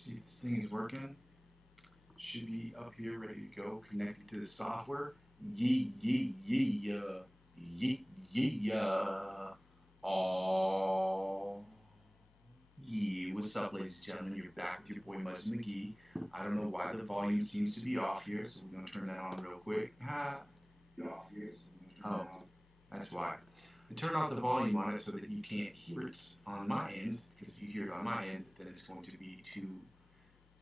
see if this thing is working. Should be up here, ready to go, connected to the software. Yeah. Oh, yeah. What's up, ladies and gentlemen? You're back with your boy Muzzy McGee. I don't know why the volume seems to be off here, so we're gonna turn that on real quick. Oh, that's why. I turned off the volume on it so that you can't hear it on my end, because if you hear it on my end, then it's going to be too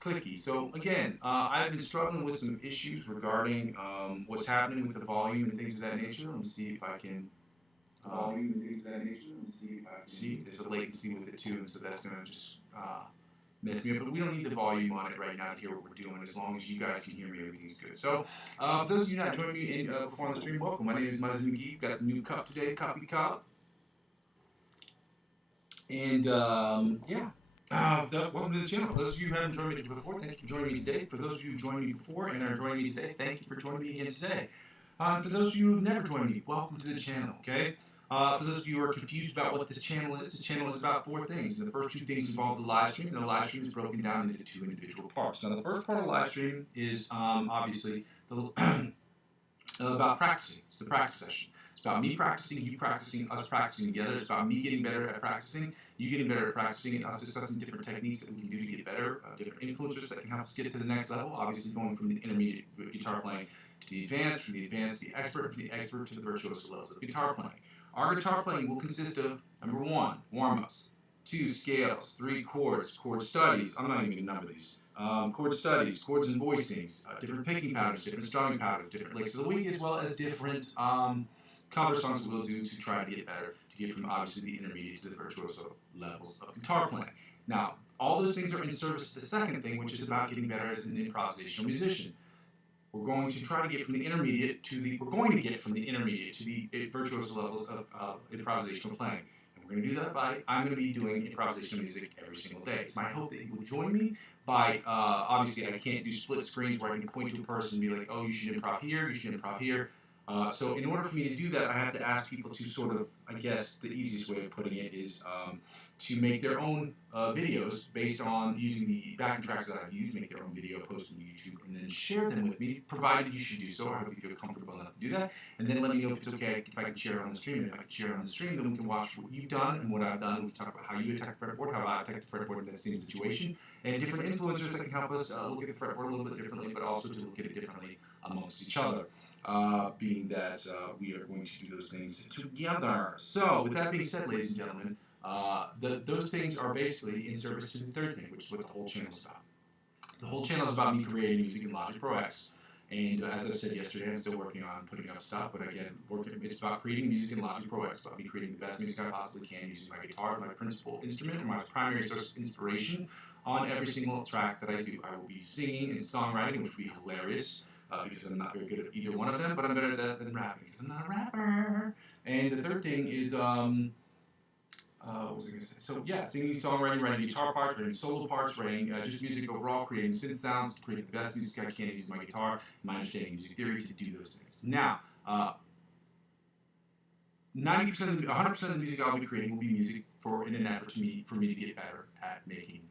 clicky. So again, I've been struggling with some issues regarding what's happening with the volume and things of that nature. Let me see if I can. See, there's a latency with it too, and so that's gonna just mess me up. But we don't need the volume on it right now to hear what we're doing. As long as you guys can hear me, everything's good. So, for those of you not joining me before on the stream, welcome. My name is Muzzy McGee. We've got the new cup today, Coffee Cup. And yeah. Welcome to the channel. For those of you who haven't joined me before, thank you for joining me today. For those of you who joined me before and are joining me today, thank you for joining me again today. For those of you who have never joined me, welcome to the channel, okay? For those of you who are confused about what this channel is about 4 things. And the first 2 things involve the live stream, and the live stream is broken down into 2 individual parts. Now, the first part of the live stream is obviously about practicing. It's the practice session. It's about me practicing, you practicing, us practicing together. It's about me getting better at practicing, you getting better at practicing, and us discussing different techniques that we can do to get better, different influencers that can help us get to the next level, obviously going from the intermediate guitar playing to the advanced, from the advanced to the expert, from the expert to the virtuoso levels of guitar playing. Our guitar playing will consist of, number 1, warm-ups, 2, scales, 3, chords, chord studies. I'm not even going to number these. Chord studies, chords and voicings, different picking patterns, different strumming patterns, different licks of the week, as well as different cover songs we'll do to try to get better, to get from obviously the intermediate to the virtuoso levels of guitar playing. Now, all those things are in service to the second thing, which is about getting better as an improvisational musician. We're going to try to get from the intermediate to the virtuoso levels of improvisational playing. And we're going to do that by, I'm going to be doing improvisational music every single day. It's my hope that you will join me by, obviously I can't do split screens where I can point to a person and be like, oh, you should improv here, you should improv here. So in order for me to do that, I have to ask people to sort of, I guess the easiest way of putting it is to make their own videos based on using the backing tracks that I've used, make their own video, post them to YouTube, and then share them with me, provided you should do so. I hope you feel comfortable enough to do that. And then let me know if it's okay if I can share it on the stream. And if I can share it on the stream, then we can watch what you've done and what I've done. We can talk about how you attack the fretboard, how I attack the fretboard in that same situation, and different influencers that can help us look at the fretboard a little bit differently, but also to look at it differently amongst each other. Being that we are going to do those things together. So, with that being said, ladies and gentlemen, those things are basically in service to the third thing, which is what the whole channel is about. The whole channel is about me creating music in Logic Pro X. And as I said yesterday, I'm still working on putting up stuff, but again, it's about creating music in Logic Pro X, about me creating the best music I possibly can using my guitar as my principal instrument or my primary source of inspiration on every single track that I do. I will be singing and songwriting, which will be hilarious. Because I'm not very good at either one of them, but I'm better at that than rapping because I'm not a rapper. And the third thing is, what was I going to say? So yeah, singing, songwriting, writing guitar parts, writing solo parts, writing just music overall, creating synth sounds, creating the best music I can using my guitar, my understanding of music theory to do those things. Now, 100% of the music I'll be creating will be music in an effort for me to get better at making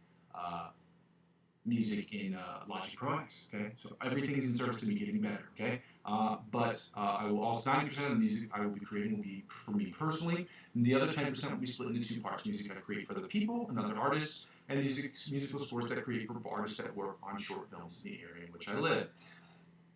music in Logic Pro X, okay? So everything is in service to me getting better, okay? But I will also, 90% of the music I will be creating will be for me personally, and the other 10% will be split into 2 parts. Music I create for other people and other artists, and musical scores that I create for artists that work on short films in the area in which I live.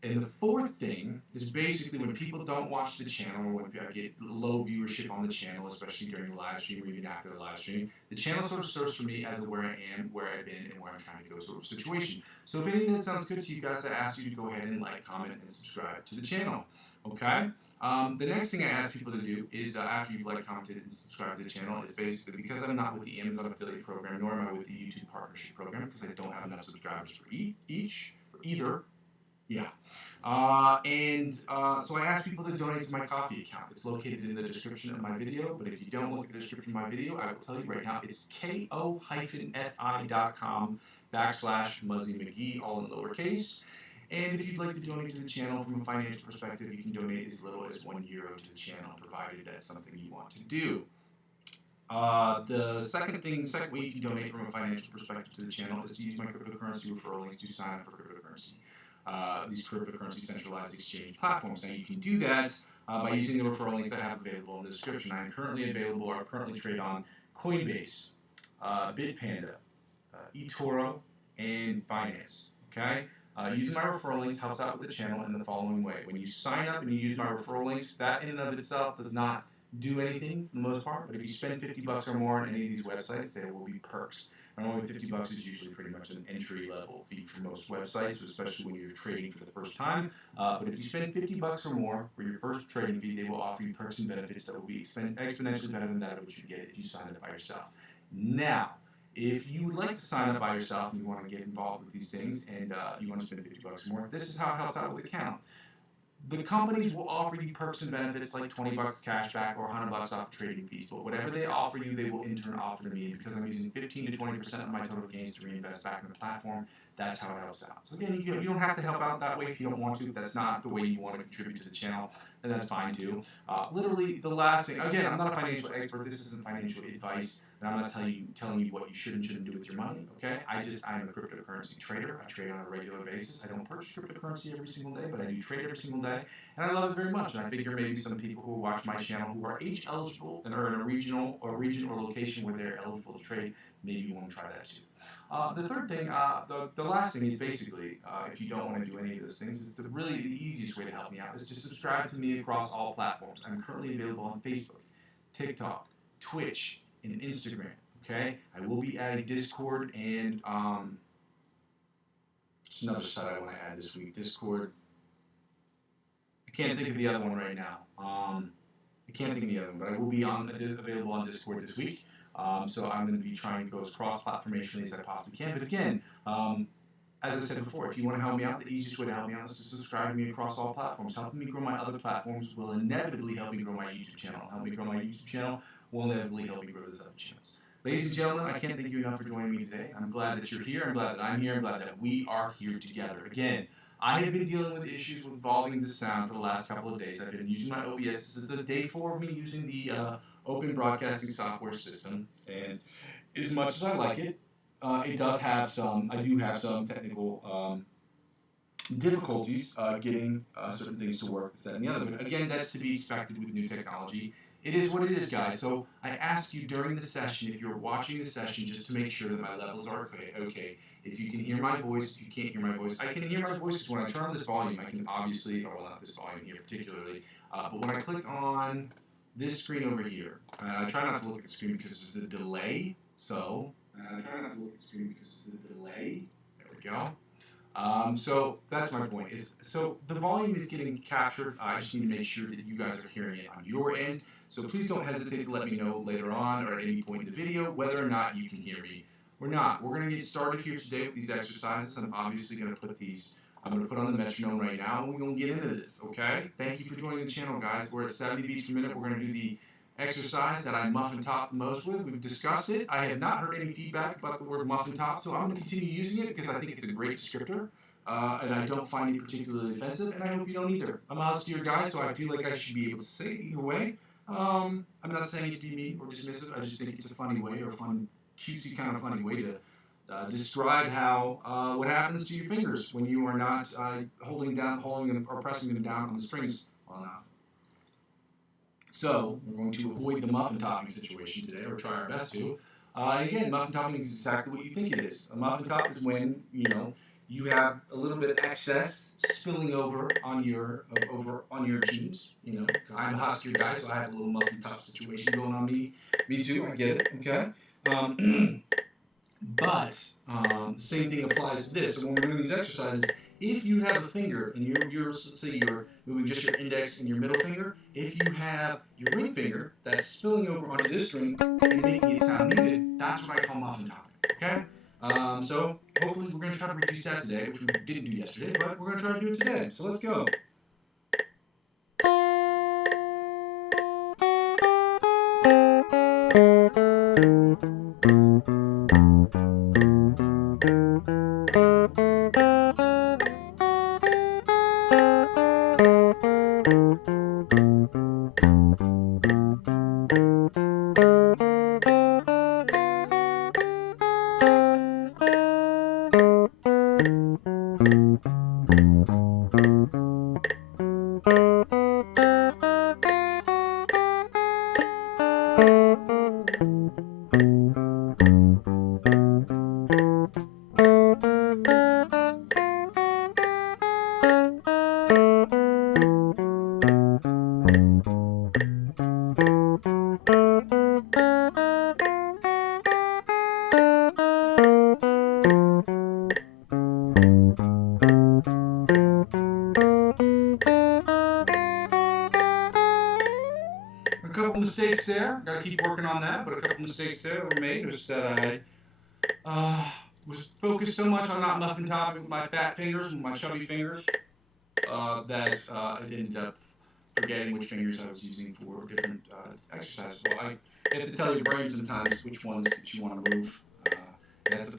And the fourth thing is basically when people don't watch the channel, or when I get low viewership on the channel, especially during the live stream or even after the live stream, the channel sort of serves for me as a where I am, where I've been, and where I'm trying to go sort of situation. So if anything that sounds good to you guys, I ask you to go ahead and like, comment, and subscribe to the channel, okay? The next thing I ask people to do is, after you've like, commented, and subscribed to the channel, is basically because I'm not with the Amazon affiliate program, nor am I with the YouTube partnership program, because I don't have enough subscribers for either. Yeah. So I ask people to donate to my Ko-fi account. It's located in the description of my video, but if you don't look at the description of my video, I will tell you right now, it's ko-fi.com/Muzzy McGee, all in lowercase. And if you'd like to donate to the channel from a financial perspective, you can donate as little as €1 to the channel, provided that's something you want to do. Second way you can donate from a financial perspective to the channel is to use my cryptocurrency referral links to sign up for cryptocurrency. These cryptocurrency centralized exchange platforms. Now you can do that by using the referral links I have available in the description. I currently trade on Coinbase, Bitpanda, eToro, and Binance. Okay? Using my referral links helps out with the channel in the following way. When you sign up and you use my referral links, that in and of itself does not do anything for the most part, but if you spend $50 or more on any of these websites, there will be perks. And only $50 is usually pretty much an entry-level fee for most websites, especially when you're trading for the first time. But if you spend $50 or more for your first trading fee, they will offer you perks and benefits that will be exponentially better than that of what you get if you sign up by yourself. Now, if you would like to sign up by yourself and you want to get involved with these things and you want to spend $50 or more, this is how it helps out with the account. The companies will offer you perks and benefits like $20 cash back or $100 off trading fees, but whatever they offer you, they will in turn offer to me. And because I'm using 15 to 20% of my total gains to reinvest back in the platform, that's how it helps out. So again, you don't have to help out that way if you don't want to. If that's not the way you want to contribute to the channel, then that's fine too. Literally, the last thing, again, I'm not a financial expert. This isn't financial advice, and I'm not telling you what you should and shouldn't do with your money, okay? I'm a cryptocurrency trader. I trade on a regular basis. I don't purchase cryptocurrency every single day, but I do trade every single day, and I love it very much. And I figure maybe some people who watch my channel who are age eligible and are in a region or location where they're eligible to trade, maybe you want to try that too. The third thing, the last thing is basically, if you don't want to do any of those things, is the easiest way to help me out is to subscribe to me across all platforms. I'm currently available on Facebook, TikTok, Twitch, and Instagram. Okay, I will be adding Discord and just another site I want to add this week. Discord. I can't think of the other one right now. I can't think of the other one, but I will be available on Discord this week. So I'm going to be trying to go as cross-platformationally as I possibly can. But again, as I said before, if you want to help me out, the easiest way to help me out is to subscribe to me across all platforms. Helping me grow my other platforms will inevitably help me grow my YouTube channel. Help me grow my YouTube channel will inevitably help me grow these other channels. Ladies and gentlemen, I can't thank you enough for joining me today. I'm glad that you're here. I'm glad that I'm here. I'm glad that we are here together. Again, I have been dealing with issues involving the sound for the last couple of days. I've been using my OBS. This is the day 4 of me using the open broadcasting software system, and as much as I like it, I do have some technical difficulties getting certain things to work, this, that, and the other. But again, that's to be expected with new technology. It is what it is, guys. So I ask you during the session, if you're watching the session, just to make sure that my levels are okay. If you can hear my voice, if you can't hear my voice, I can hear my voice because when I turn on this volume, I can obviously, well, not this volume here particularly, but when I click on this screen over here, I try not to look at the screen because there's a delay. So I try not to look at the screen because there's a delay. There we go. So that's my point. So the volume is getting captured. I just need to make sure that you guys are hearing it on your end. So please don't hesitate to let me know later on or at any point in the video whether or not you can hear me or not. We're going to get started here today with these exercises. I'm obviously going to put these. I'm going to put on the metronome right now, and we're going to get into this, okay? Thank you for joining the channel, guys. We're at 70 beats per minute. We're going to do the exercise that I muffin top the most with. We've discussed it. I have not heard any feedback about the word muffin top, so I'm going to continue using it because I think it's a great descriptor, and I don't find it particularly offensive, and I hope you don't either. I'm a austere guy, so I feel like I should be able to say it either way. I'm not saying it to be mean or dismissive. I just think it's a funny way, or a fun, cutesy kind of funny way to describe how what happens to your fingers when you are not holding them or pressing them down on the strings well enough. So we're going to avoid the muffin topping situation today, or try our best to. Again, muffin topping is exactly what you think it is. A muffin top is when you have a little bit of excess spilling over on your jeans. I'm a huskier guy, so I have a little muffin top situation going on me. Me too. I get it. Okay. But the same thing applies to this. So when we're doing these exercises, if you have a finger and let's say you're moving just your index and your middle finger, if you have your ring finger that's spilling over onto this string and making it sound muted, that's what I call muffin topping. Okay? So hopefully we're going to try to reduce that today, which we didn't do yesterday, but we're going to try to do it today. So let's go. A couple mistakes there. Got to keep working on that, but a couple mistakes there were made. Was that I was focused so much on not muffin topping with my fat fingers and my chubby fingers that I ended up forgetting which fingers I was using for different exercises. Well, I have to tell your brain sometimes which ones that you want to move. That's a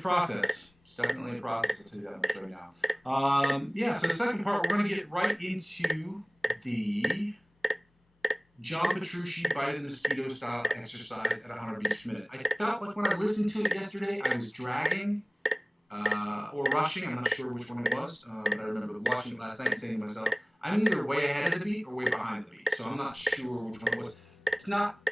process. It's definitely a process. I'll tell you that much right now. Yeah. So the second part, we're going to get right into the John Petrucci Bite of the Mosquito style exercise at 100 beats per minute. I felt like when I listened to it yesterday, I was dragging or rushing. I'm not sure which one it was, but I remember watching it last night and saying to myself, I'm either way ahead of the beat or way behind the beat. So I'm not sure which one it was. It's not,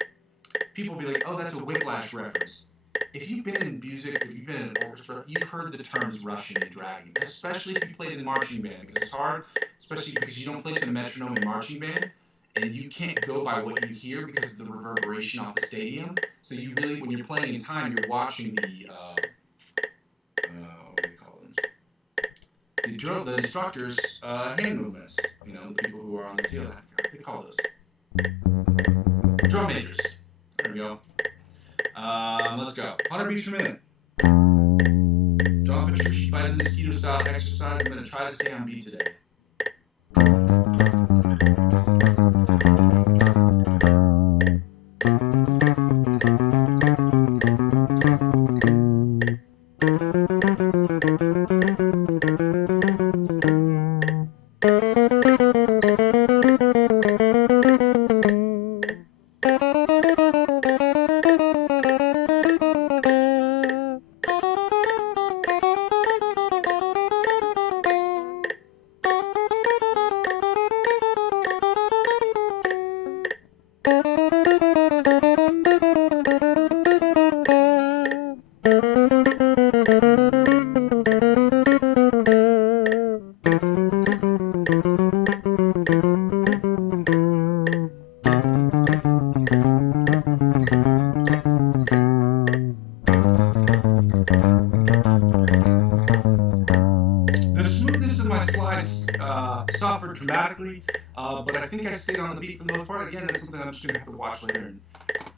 people will be like, oh, that's a Whiplash reference. If you've been in music, if you've been in an orchestra, you've heard the terms rushing and dragging, especially if you played in marching band, because it's hard, especially because you don't play to the metronome in marching band, and you can't go by what you hear because of the reverberation off the stadium. So you really, when you're playing in time, you're watching the, what do you call them? The instructor's hand movements. You know, the people who are on the field. I forgot what they call those. Drum majors. There we go. Let's go. 100 beats per minute. John Petrucci Bite of the Mosquito style exercise. I'm going to try to stay on beat today. Suffered dramatically, but I think I stayed on the beat for the most part. Again, that's something I'm just going to have to watch later and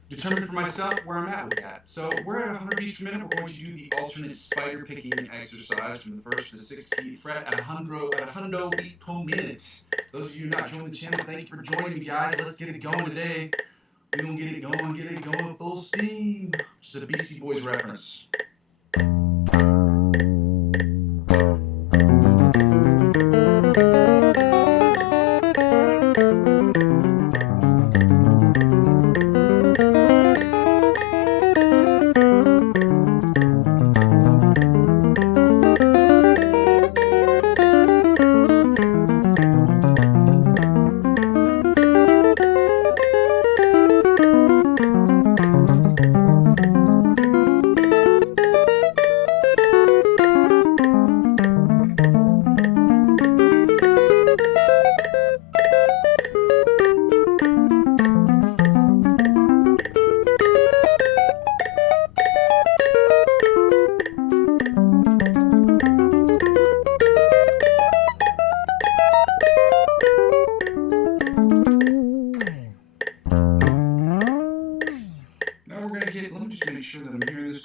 determine for myself where I'm at with that. So we're at 100 beats per minute. We're going to do the alternate spider picking exercise from the 1st to the 16th fret at 100 beat per minute. Those of you who are not joining the channel, thank you for joining me, guys. Let's get it going today. We're going to get it going full steam. Just a Beastie Boys reference.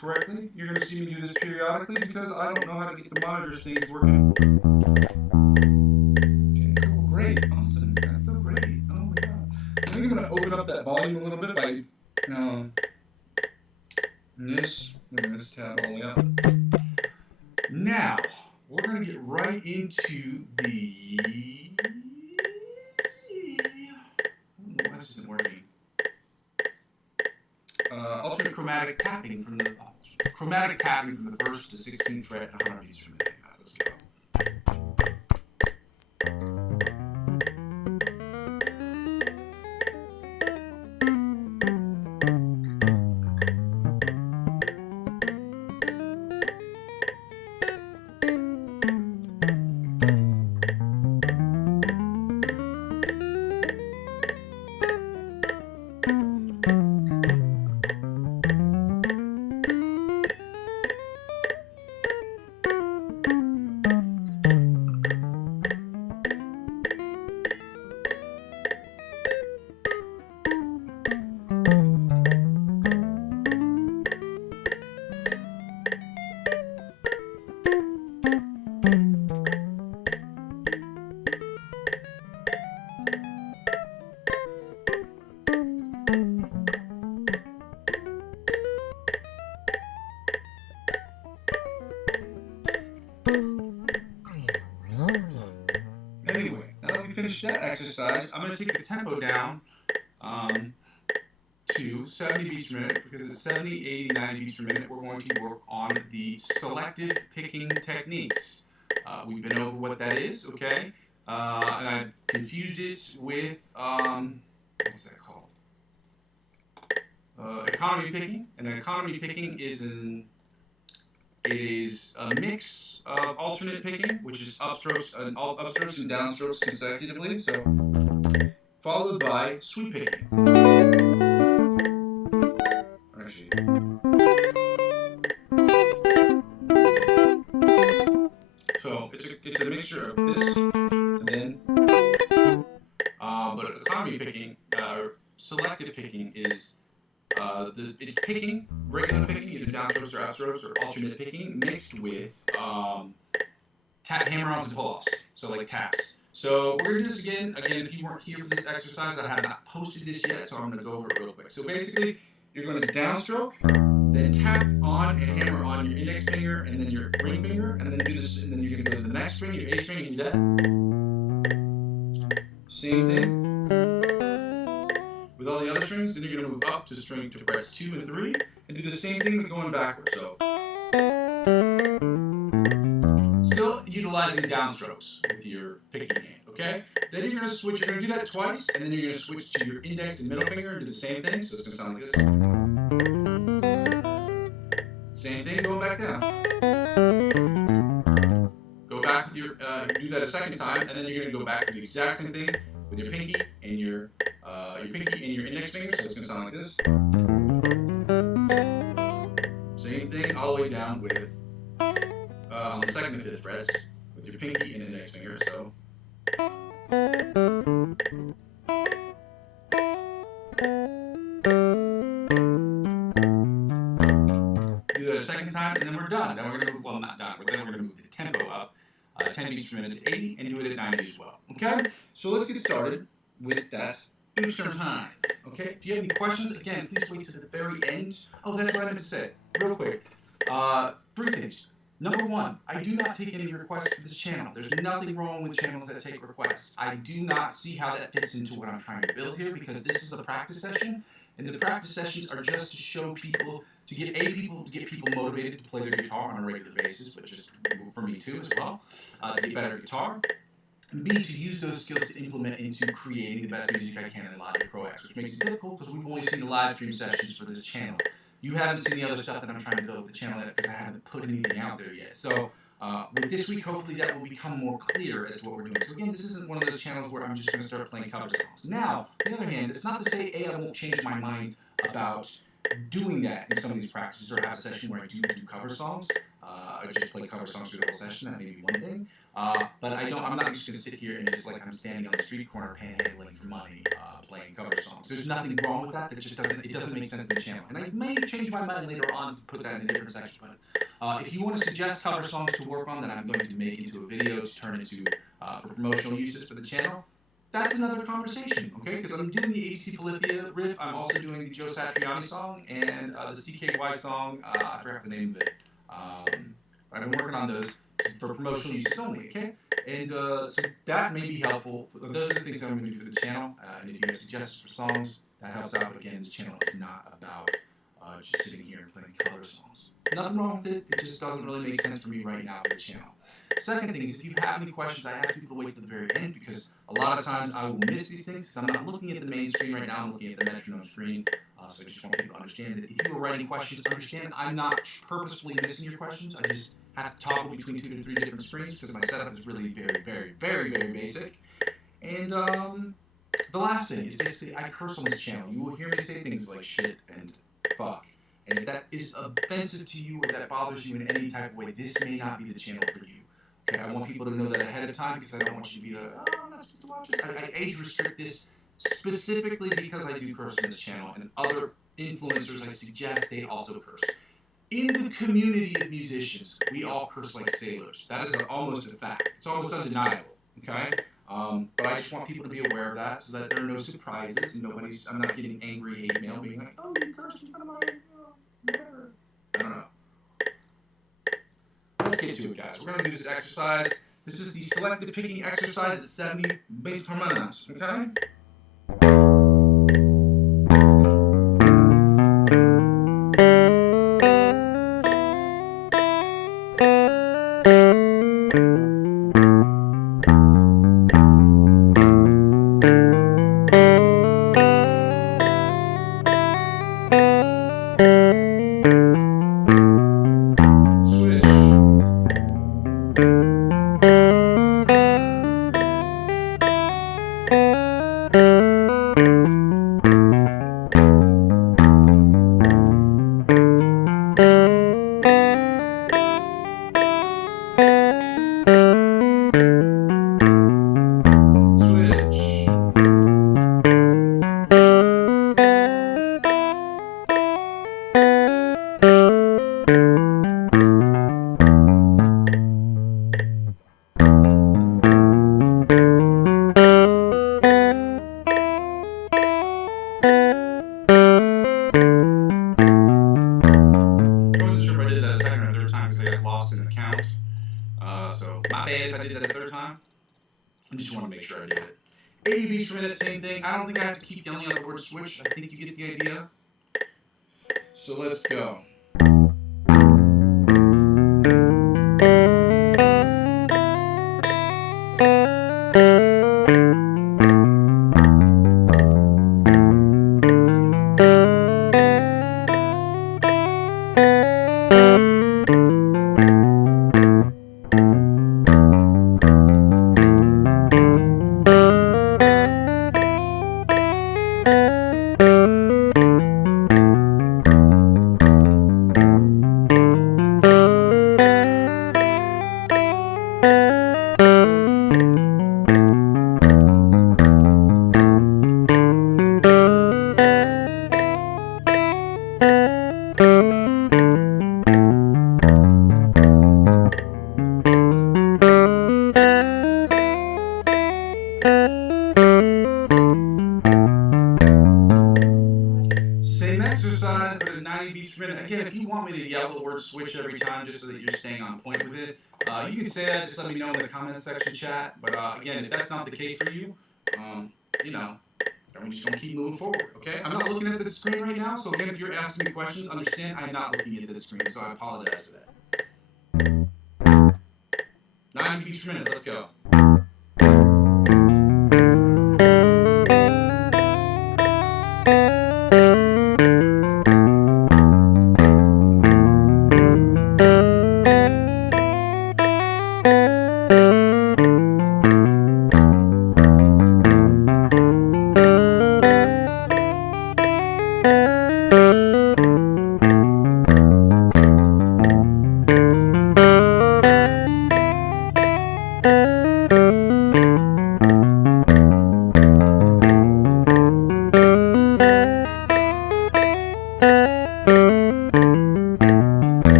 Correctly. You're going to see me do this periodically because I don't know how to get the monitors things working. Okay, cool, great, awesome, that's so great, oh my god. I think I'm going to open up that volume a little bit by this tab all the way up. Now, we're going to get right into the... why this isn't working. Alternate chromatic tapping from the... chromatic tapping from the 1st to 16th fret at 100 beats per minute, guys. Let's go. Anyway, now that we finished that exercise, I'm going to take the tempo down to 70 beats per minute, because at 70, 80, 90 beats per minute, we're going to work on the selective picking techniques. We've been over what that is, okay? And I confused it with, what's that called? Economy picking. And economy picking is it is a mix of alternate picking, which is upstrokes and downstrokes consecutively, so followed by sweep picking. Actually, so it's a mixture of this and then, but economy picking, selective picking is it's picking, regular picking, either downstrokes or upstrokes, or alternate picking, mixed with hammer-ons and pull-offs, so like taps. So we're going to do this again. Again, if you weren't here for this exercise, I have not posted this yet, so I'm going to go over it real quick. So basically, you're going to downstroke, then tap on and hammer on your index finger, and then your ring finger, and then do this, and then you're going to go to the next string, your A string, and do that. Same thing. With all the other strings, then you're going to move up to frets 2 and 3, and do the same thing but going backwards. So, still utilizing downstrokes with your picking hand, okay? Then you're going to switch, you're going to do that twice, and then you're going to switch to your index and middle finger and do the same thing. So it's going to sound like this. Same thing, going back down. Go back with your, do that a second time, and then you're going to go back to the exact same thing with your pinky and your index finger, so it's going to sound like this. Same thing all the way down with on the 2nd and 5th frets with your pinky and index finger. So do that a second time, and then we're done. Then we're going to move, well, not done. Then we're going to move the tempo up 10 beats per minute to 80, and do it at 90 as well. Okay? So let's get started with that exercise. Okay? Do you have any questions? Again, please wait to the very end. Oh, that's what I meant to say. Real quick. 3 things. Number 1, I do not take any requests for this channel. There's nothing wrong with channels that take requests. I do not see how that fits into what I'm trying to build here, because this is a practice session, and the practice sessions are just to show people, to get people motivated to play their guitar on a regular basis, but just for me too as well, to get better at guitar. And B, to use those skills to implement into creating the best music I can in Logic Pro X, which makes it difficult because we've only seen the live stream sessions for this channel. You haven't seen the other stuff that I'm trying to build with the channel yet, because I haven't put anything out there yet. So with this week, hopefully that will become more clear as to what we're doing. So again, this isn't one of those channels where I'm just going to start playing cover songs. Now, on the other hand, it's not to say, A, I won't change my mind about doing that in some of these practices, or have a session where I do cover songs. I just play cover songs through the whole session. That may be one thing. But I'm not just going to sit here and just like I'm standing on the street corner panhandling for money, playing cover songs. There's nothing wrong with that. That just doesn't make sense to the channel. And I may change my mind later on to put that in a different section. But if you want to suggest cover songs to work on that I'm going to make into a video to turn into for promotional uses for the channel, that's another conversation, okay? Because I'm doing the ABC Polyphia riff. I'm also doing the Joe Satriani song and the CKY song. I forgot the name of it. I've been working on those for promotional uses only, okay? And so that may be helpful. Those are the things I'm going to do for the channel. And if you have suggestions for songs, that helps out. But again, this channel is not about just sitting here and playing cover songs. Nothing wrong with it. It just doesn't really make sense for me right now for the channel. Second thing is, if you have any questions, I ask people to wait to the very end because a lot of times I will miss these things because I'm not looking at the main screen right now. I'm looking at the metronome screen. So I just want people to understand that if you are writing questions, understand I'm not purposefully missing your questions. I just have to toggle between 2 to 3 different screens because my setup is really very basic. And the last thing is basically I curse on this channel. You will hear me say things like shit and fuck. And if that is offensive to you or that bothers you in any type of way, this may not be the channel for you. Okay, I want people to know that ahead of time because I don't want you to be like, oh, I'm not supposed to watch this. I age restrict this specifically because I do curse on this channel, and other influencers I suggest they also curse. In the community of musicians, we all curse like sailors. That is almost a fact. It's almost undeniable. Okay, but I just want people to be aware of that so that there are no surprises and I'm not getting angry hate mail being like, oh, you cursed in front of my, whatever. I don't know. Let's get to it, guys. We're going to do this exercise. This is the selective picking exercise at 70 beats per minute, okay? So my bad if I did that a third time. I just want to make sure I did it. 80 beats per minute, same thing. I don't think I have to keep yelling out the word switch. I think you get the idea. So let's go. Exercise, but at 90 beats per minute. Again, if you want me to yell the word switch every time just so that you're staying on point with it, you can say that. Just let me know in the comments section chat. But again, if that's not the case for you, you know, then we just don't keep moving forward, okay? I'm not looking at the screen right now, so again, if you're asking me questions, understand I'm not looking at the screen, so I apologize for that. 90 beats per minute, let's go.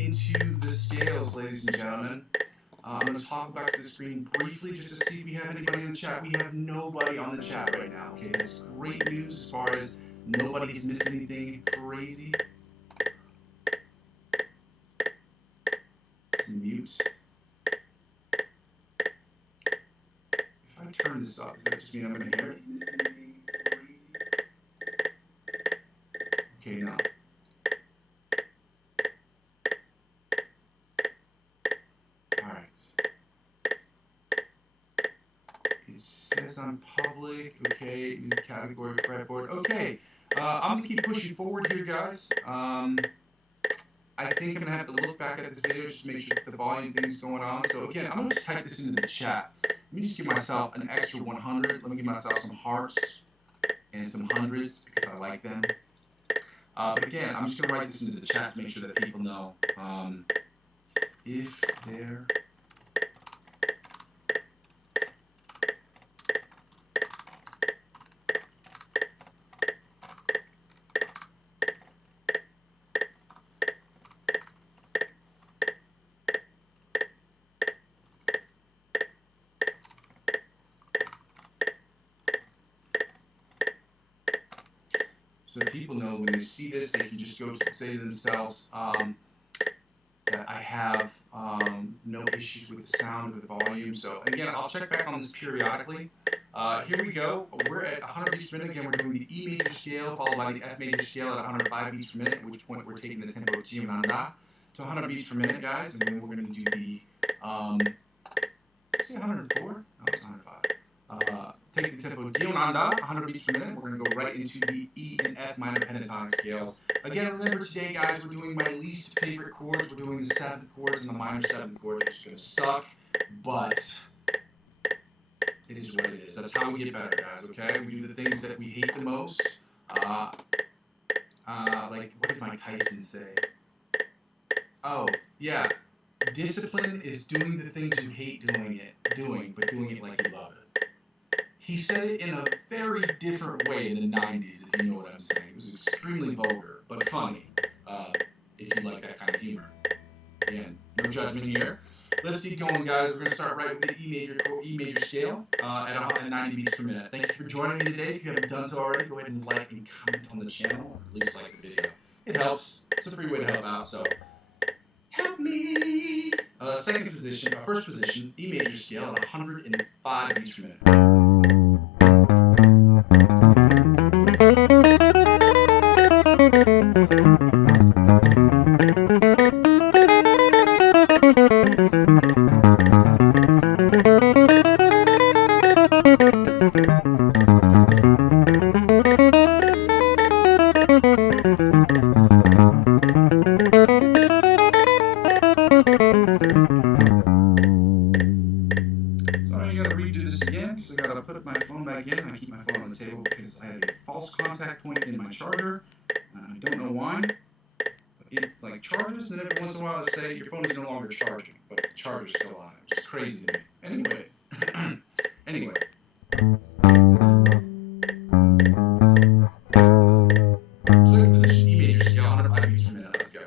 Into the scales, ladies and gentlemen. I'm going to talk back to the screen briefly just to see if we have anybody in the chat. We have nobody on the chat right now. Okay, that's great news as far as nobody's missed anything crazy. Mute. I turn this up? Does that just mean I'm going to hear it? Okay, now. Alright. It says I'm public. Okay, new category fretboard. Okay, I'm going to keep pushing forward here, guys. I think I'm going to have to look back at this video just to make sure that the volume thing's going on. So again, I'm going to just type this into the chat. Let me just give myself an extra 100. Let me give myself some hearts and some hundreds because I like them. But again, I'm just going to write this into the chat to make sure that people know if they're... So that people know when they see this, they can just go to say to themselves that I have no issues with the sound or the volume. So again, I'll check back on this periodically. Here we go. We're at 100 beats per minute. Again, we're doing the E major scale followed by the F major scale at 105 beats per minute, at which point we're taking the tempo T and to 100 beats per minute, guys. And then we're going to do the, say 104? No, it's 105. Take the tempo D and 100 beats per minute. We're going to go right into the E and F minor pentatonic scales. Again, remember today, guys, we're doing my least favorite chords. We're doing the 7th chords and the minor 7th chords, which is going to suck, but it is what it is. That's how we get better, guys, okay? We do the things that we hate the most. Like, what did Mike Tyson say? Oh, yeah. Discipline is doing the things you hate but doing it like you love it. He said it in a very different way in the 90s, if you know what I'm saying. It was extremely vulgar, but funny, if you like that kind of humor. Again, no judgment here. Let's keep going, guys. We're going to start right with the E major scale at 190 beats per minute. Thank you for joining me today. If you haven't done so already, go ahead and like and comment on the channel, or at least like the video. It helps. It's a free way to help out, so help me. Second position, first position, E major scale at 105 beats per minute. Because I have a false contact point in my charger. I don't know why. But it like charges, and then every once in a while it'll say your phone is no longer charging, but the charger's still on it, which is crazy to me. Anyway. Anyway. Second position, E major scale, 105 beats per minute. Let's go.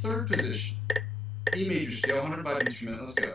Third position, E major scale, 105 beats per minute. Let's go.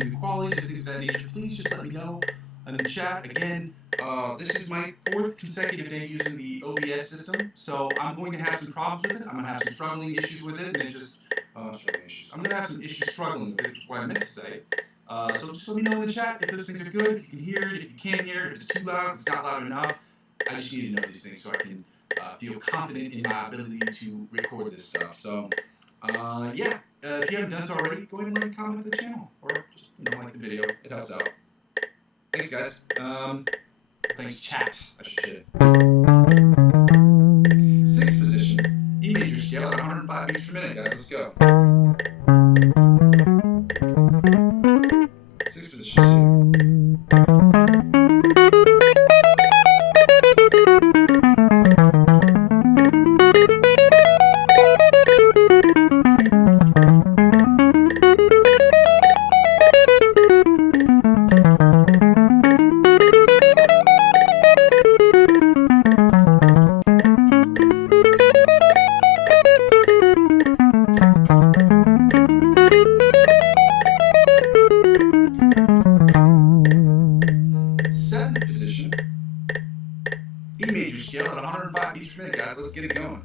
any qualities or things of that nature, please just let me know in the chat. Again, this is my 4th consecutive day using the OBS system, so I'm going to have some problems with it. I'm going to have some struggling issues with it, and it just struggling issues. I'm going to have some issues struggling with it, is what I meant to say. So just let me know in the chat if those things are good, if you can hear it, if you can't hear it, if it's too loud, if it's not loud enough. I just need to know these things so I can feel confident in my ability to record this stuff. So, yeah, if you haven't done so already, go ahead and like, comment to the channel, or just like the video. It helps out. Thanks, guys. Thanks, chat. I should say. 6th position, E major scale at 105 beats per minute, guys. Let's go. 6th position. Guys, let's get it going.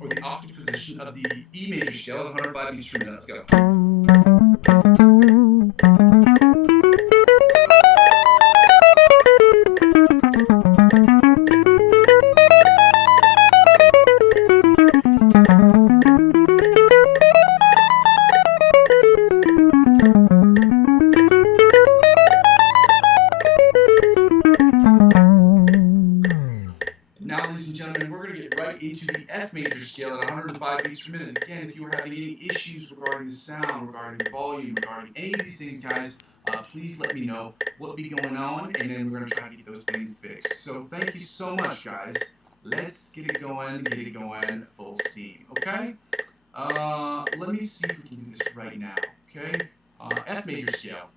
Or the octave position of the E major scale at 105 beats per minute. Let's go. Now, ladies and gentlemen, we're going to get right into the F major scale at 105 beats per minute. Again, if you are having any issues regarding the sound, regarding the volume, regarding any of these things, guys, please let me know what be going on, and then we're going to try to get those things fixed. So thank you so much, guys. Let's get it going full steam, okay? Let me see if we can do this right now, okay? F major scale.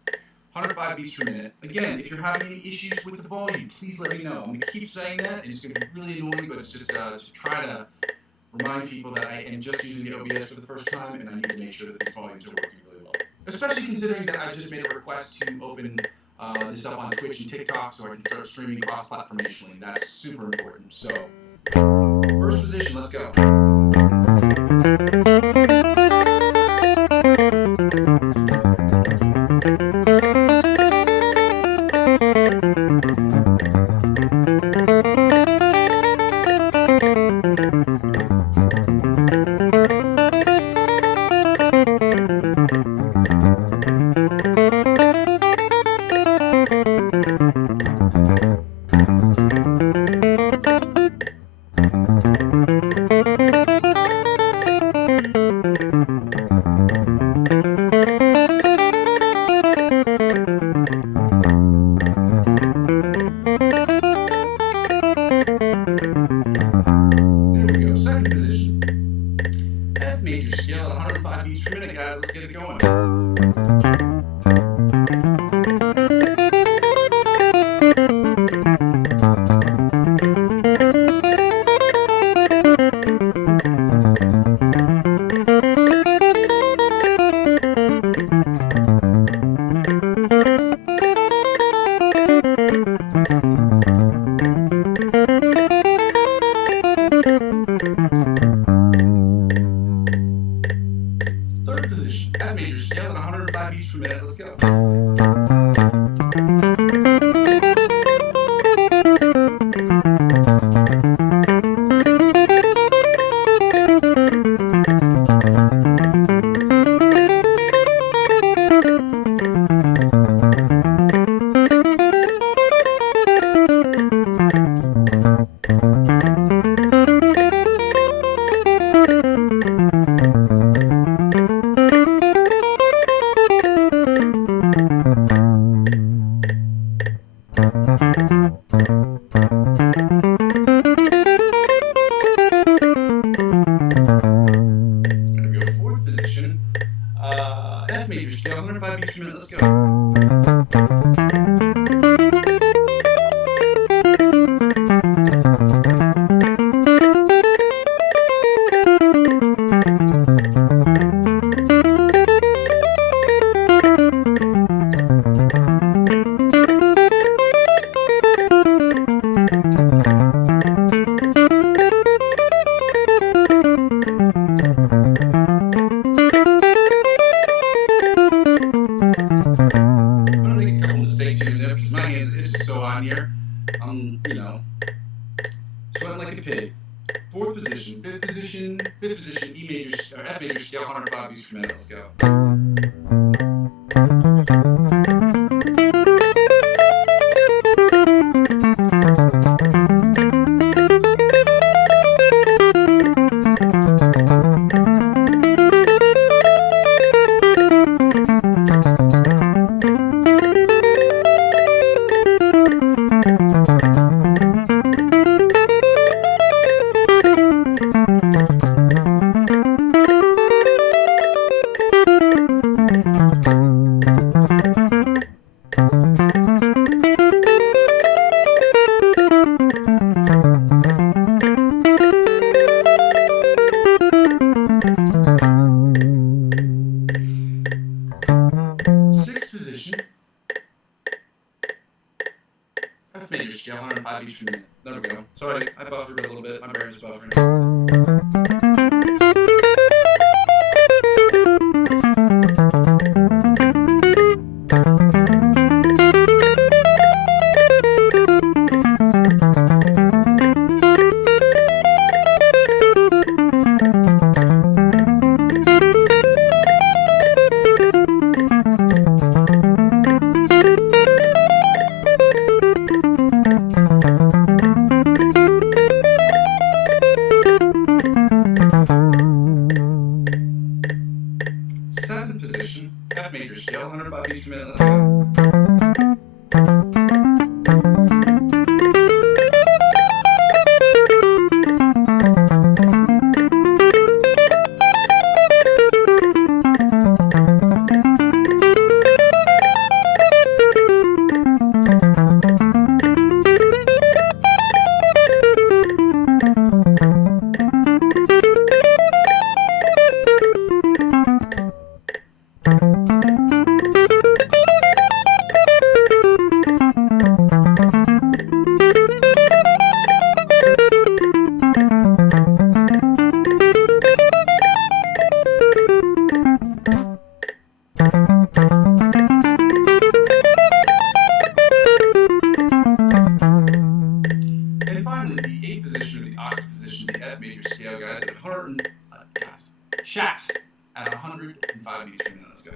105 beats per minute. Again, if you're having any issues with the volume, please let me know. I'm going to keep saying that, and it's going to be really annoying, but it's just to try to remind people that I am just using the OBS for the first time, and I need to make sure that these volumes are working really well. Especially considering that I just made a request to open this up on Twitch and TikTok so I can start streaming cross-platformationally, and that's super important. So, first position, let's go. Major scale at 105 beats per minute, guys. Let's get it going. Third position, F major scale at 105 beats per minute. Let's go. Fourth position, fifth position, E major, or F major scale, 105 beats per minute. Let's go. Sixth position, F major scale, 105 beats per minute. There we go. Sorry, I buffered a little bit. My brain was buffering. Seventh position, F major scale, 105 beats per minute. Let's go. And finally, the eighth position, or the octave position, the F major scale, guys, at 100 chat at 105 beats per minute. Let's go.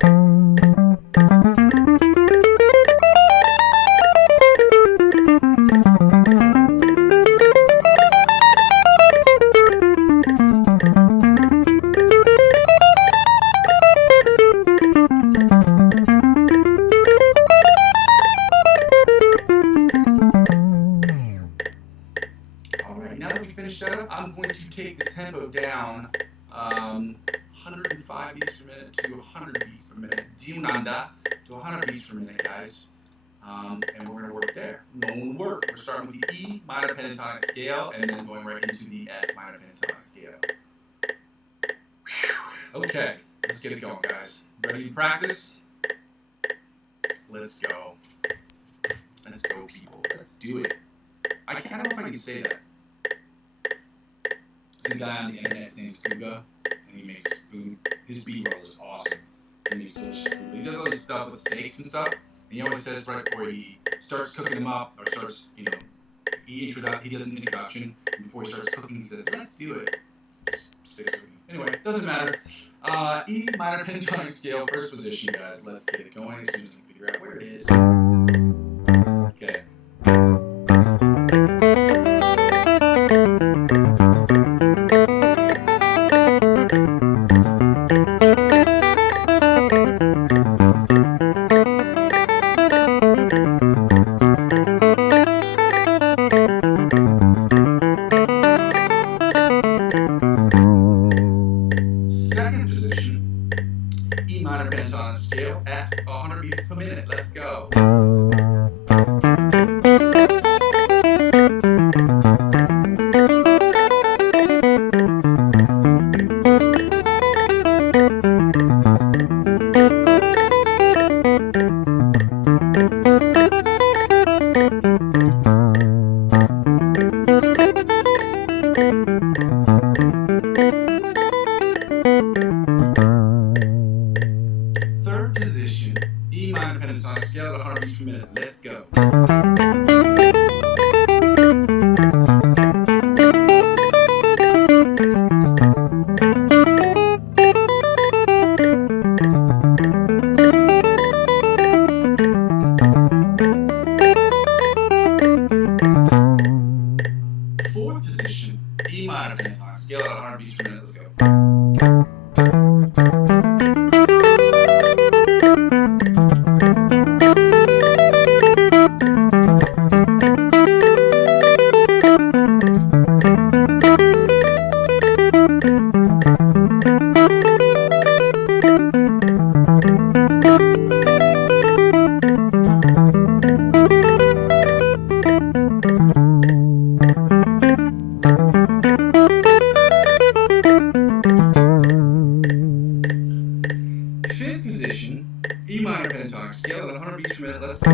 Alright, now that we finished that up, I'm going to take the tempo down 105 beats per minute to 100 beats per minute. Diunanda to 100 beats per minute, guys. And we're going to work there. Lone work. We're starting with the E minor pentatonic scale and then going right into the F minor pentatonic scale. Whew. Okay, let's get it going, guys. Ready to practice? Let's go. Let's go, people. Let's do it. I don't know if I can say that. There's a guy on the internet, his name's Guga, and he makes food. His B-roll is awesome. He makes delicious food. But he does all this stuff with steaks and stuff, and he always says right before he starts cooking them up, or starts, he does an introduction, and before he starts cooking, he says, let's do it. Just sticks with me. Anyway, doesn't matter. E minor pentatonic scale, first position, guys. Let's get it going as soon as we figure out where it is. Okay. Second position, E minor pentatonic scale at 100 beats per minute. Let's go. minor pentatonic scale at 100 beats per minute. Let's go. Fifth position, E minor pentatonic scale at 100 beats per minute. Let's go.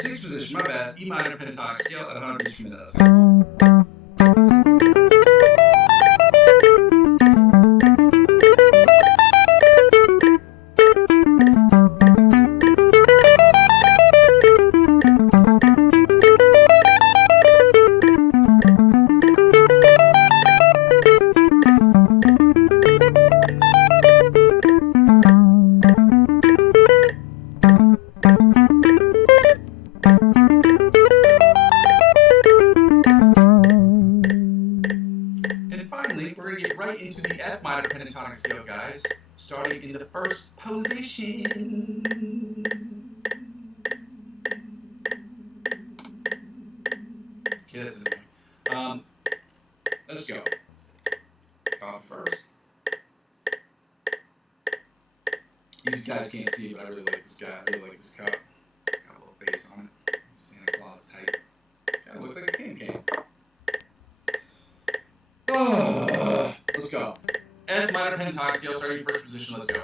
Sixth position, my bad, E minor pentatonic scale at 100 beats per minute. Let's go. And finally, we're going to get right into the F minor pentatonic scale, guys, starting in the first position. Okay, that's it. Let's go. Off first. These guys can't see, but I really like this guy. I really like this cup. Got a little face on it. Santa Claus type. Kind of looks like a candy cane. Let's go. F minor pentatonic scale starting in first position. Let's go.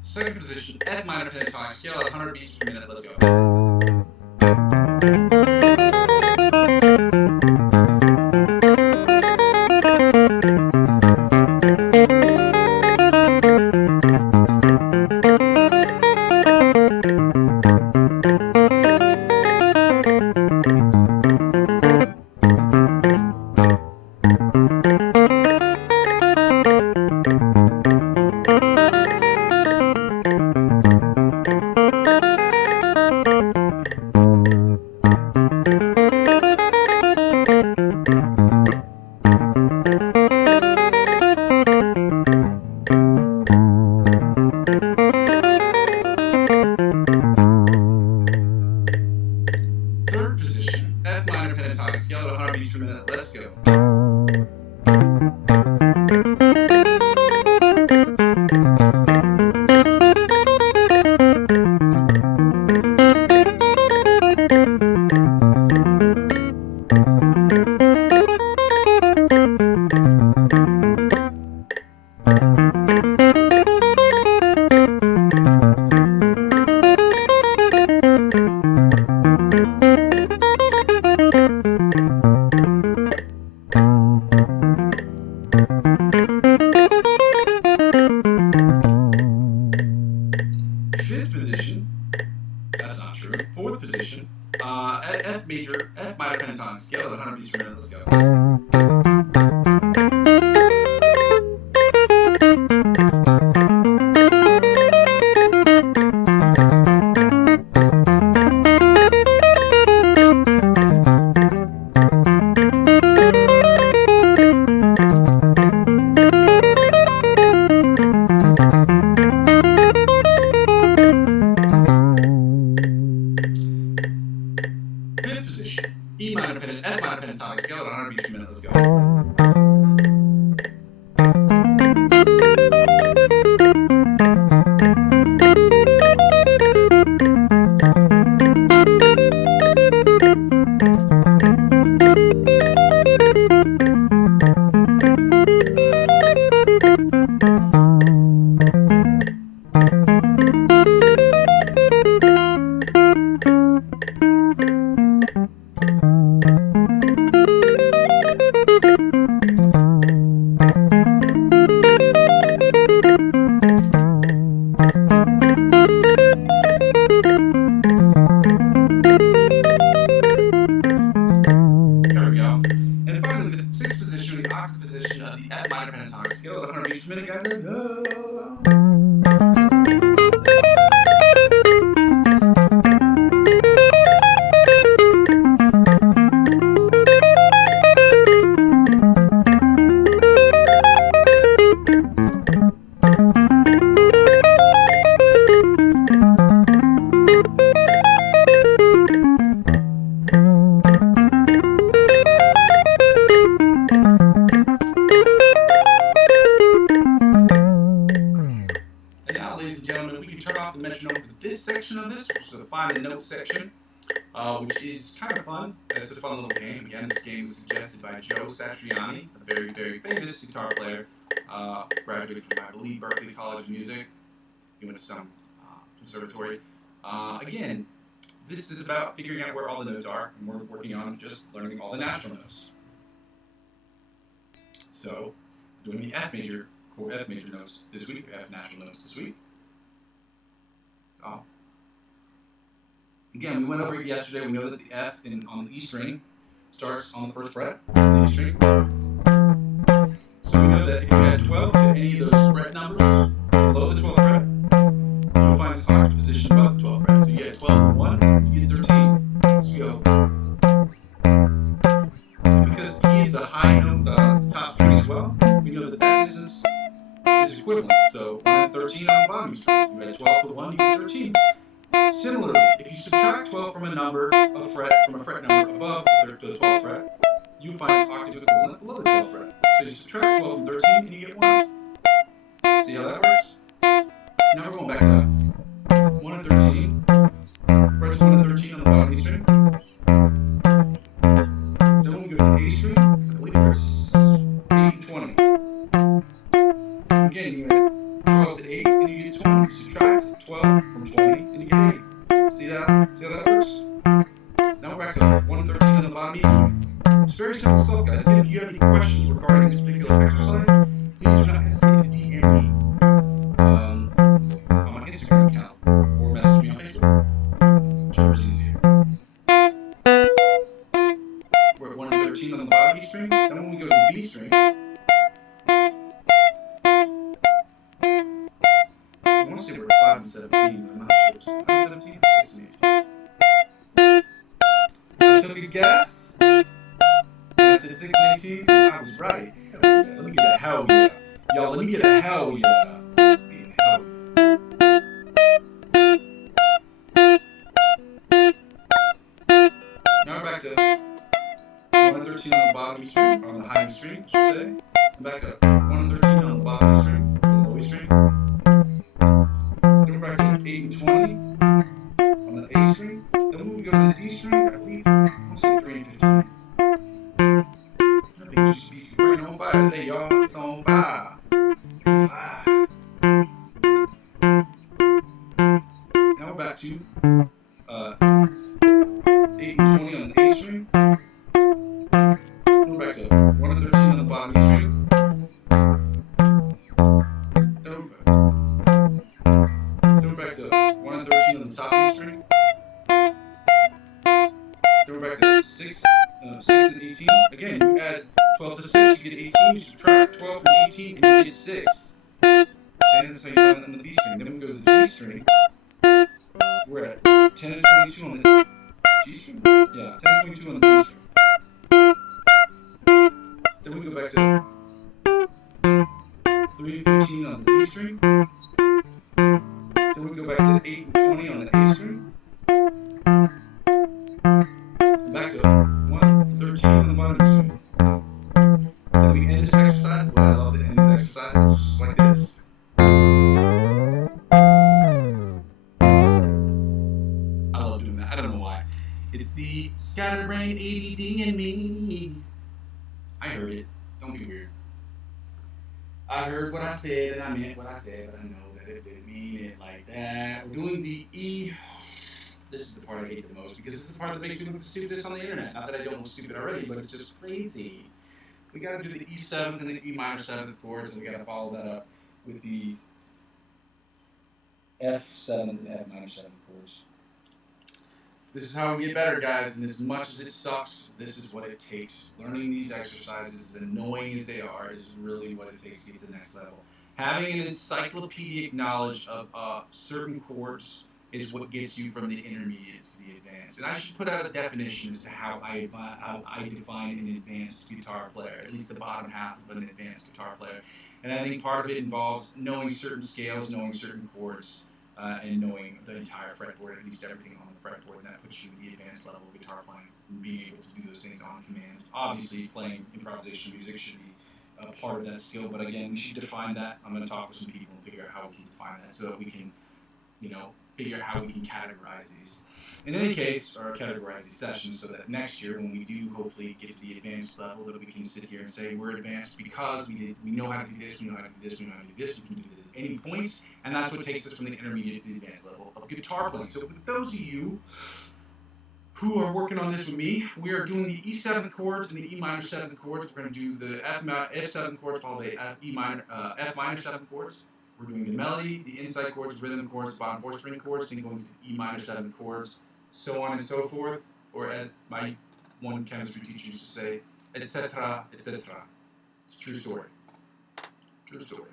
Second position, F minor pentatonic scale at 100 beats per minute. Let's go. fifth position, that's not true. Fourth position, F major, F minor pentatonic scale at 100 beats per minute. Let's go. Fifth position, F minor pentatonic scale at 100 beats per minute. Let's go. Position of the F minor pentatonic scale at 100 beats per minute, guys. Let's go. Ladies and gentlemen, we can turn off the metronome for this section of this, which is the find the note section, which is kind of fun. It's a fun little game. Again, this game was suggested by Joe Satriani, a very, very famous guitar player, graduated from, I believe, Berklee College of Music. He went to some conservatory. Again, this is about figuring out where all the notes are, and we're working on just learning all the natural notes. So, doing the F major notes this week, F natural notes this week. Again, we went over it yesterday. We know that the F on the E string starts on the first fret of the E string. So we know that if you add 12 to any of those fret numbers below the 12th fret, you'll find its octave position above the 12th fret. So you get 12 to 1, you get 13. So you go. And because E is the high note, the top string as well, we know that that distance is equivalent. So 1 and 13 on the bottom string. You add 12 to 1, you get 13. Similarly, if you subtract 12 from a fret number above the 12th fret, you find its octave equivalent below the 12th fret. So you subtract 12 from 13 and you get 1. See how that works? Now we're going back to 1 and 13. Frets 1 and 13 on the bottom E string. Then when we go to the A string, I believe it's 8 and 20. Again, you add 12 to 8 and you get 20. You subtract 12 from 20 and you get 8. See that? See how that works? Now we're back to 1 and 13 on the bottom E string. It's very simple stuff, guys. Again, if you have any questions regarding this particular exercise, please do not hesitate to DM me on my Instagram account or message me on Facebook. Whichever's easier. We're at 1 and 13 on the bottom E string. Then when we go to the B string, I want to say we're at 5 and 17, but I'm not sure. It's 5 and 17 or 6 and 18. I took a guess. And I said 6 and 18. I was right. Hell yeah. Let me get a hell yeah. Y'all, let me get a hell yeah. Hell yeah. Now we're back to 1 and 13 on the bottom E string, or on the high E string, I should say. And back to 1 and 13 on the bottom E string, or the low E string. Then we're back to 8 and 20 on the A string. Then when we go to the D string, I believe, I'll say 3 and 15. That thing just be burning on fire today, y'all. It's on fire. Fire. Now we're back to 8 and 20 on the A string. Then we're back to 1 and 13 on the bottom E string. Then we're back to 1 top E string. Then we're back to 6 and 18. Again, you add 12 to 6, you get 18. You subtract 12 from 18, and you get 6. And that's how you find that on the B string. Then we go to the G string. We're at 10 and 22 on the G string? Yeah, 10 and 22 on the G string. Then we go back to 3 and 15 on the D string. Then we go back to 8 and 20 on the A string. And back to 1 and 13 on the bottom string. Then we end this exercise. Well, I love to end these exercises just like this. I love doing that. I don't know why. It's the scatterbrain ADD in me. I heard it. Don't be weird. I heard what I said and I meant what I said, but I know that it didn't mean it like that. We're doing the E. This is the part I hate the most because this is the part that makes me look the stupidest on the internet. Not that I don't look stupid already, but it's just crazy. We got to do the E7th and the E minor 7th chords, and we got to follow that up with the F7th and F minor 7th chords. This is how we get better, guys, and as much as it sucks, this is what it takes. Learning these exercises, as annoying as they are, is really what it takes to get to the next level. Having an encyclopedic knowledge of certain chords is what gets you from the intermediate to the advanced. And I should put out a definition as to how I define an advanced guitar player, at least the bottom half of an advanced guitar player. And I think part of it involves knowing certain scales, knowing certain chords, and knowing the entire fretboard, at least everything on the fretboard, and that puts you at the advanced level of guitar playing, and being able to do those things on command. Obviously, playing improvisation music should be a part of that skill, but again, we should define that. I'm going to talk with some people and figure out how we can define that so that we can, figure out how we can categorize these. In any case, or categorize these sessions so that next year, when we do hopefully get to the advanced level, that we can sit here and say we're advanced because we know how to do this, we know how to do this, we know how to do this, we can do it at any point, and that's what takes us from the intermediate to the advanced level of guitar playing. So with those of you who are working on this with me, we are doing the E7 chords and the E minor 7 chords. We're going to do the F7 chords followed by F minor 7 chords. We're doing the melody, the inside chords, rhythm chords, bottom 4 string chords, then going to the E minor 7 chords, so on and so forth, or as my one chemistry teacher used to say, etc., etc. It's a true story. True story.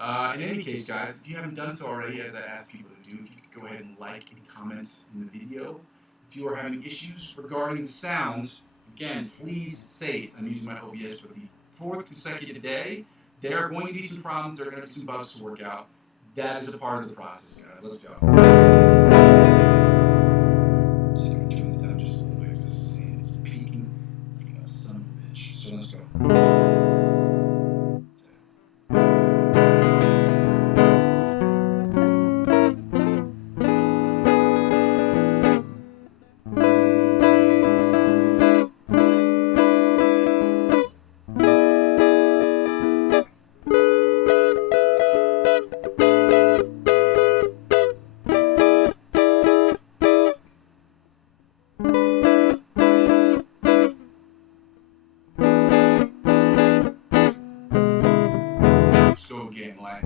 In any case, guys, if you haven't done so already, as I asked people to do, if you could go ahead and like and comment in the video. If you are having issues regarding the sound, again, please say it. I'm using my OBS for the 4th consecutive day. There are going to be some problems. There are going to be some bugs to work out. That is a part of the process, guys. Let's go. Just going to turn this down just a little bit because this is peaking like a son of a bitch. So let's go. So again, like.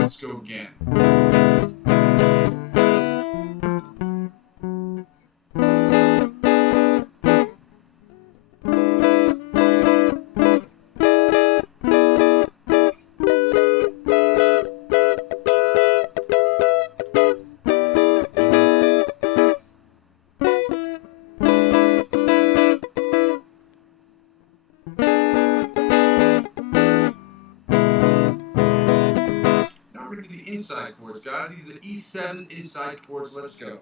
Let's go again. Inside chords, guys. These are the E7 inside chords. Let's go.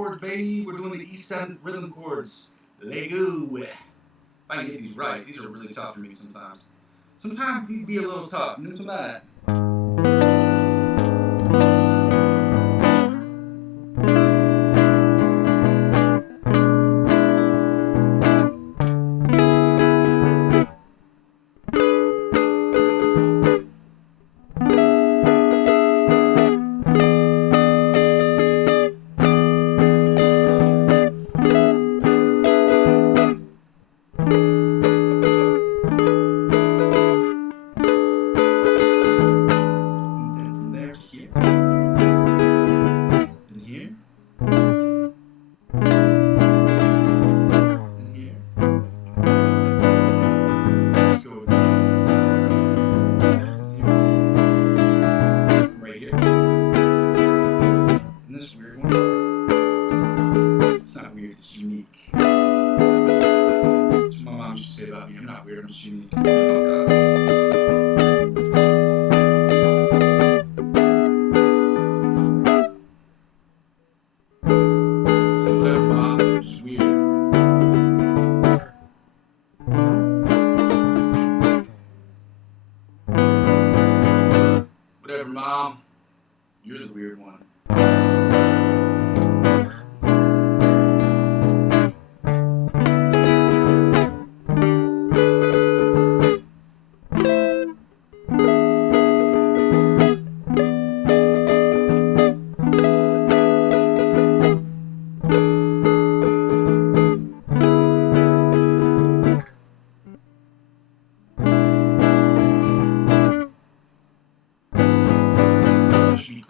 chords, baby. We're doing the E7 rhythm chords. Lego. If I can get these right, these are really tough for me sometimes. Sometimes these be a little tough. You know what I'm talking Mom, you're the weird one.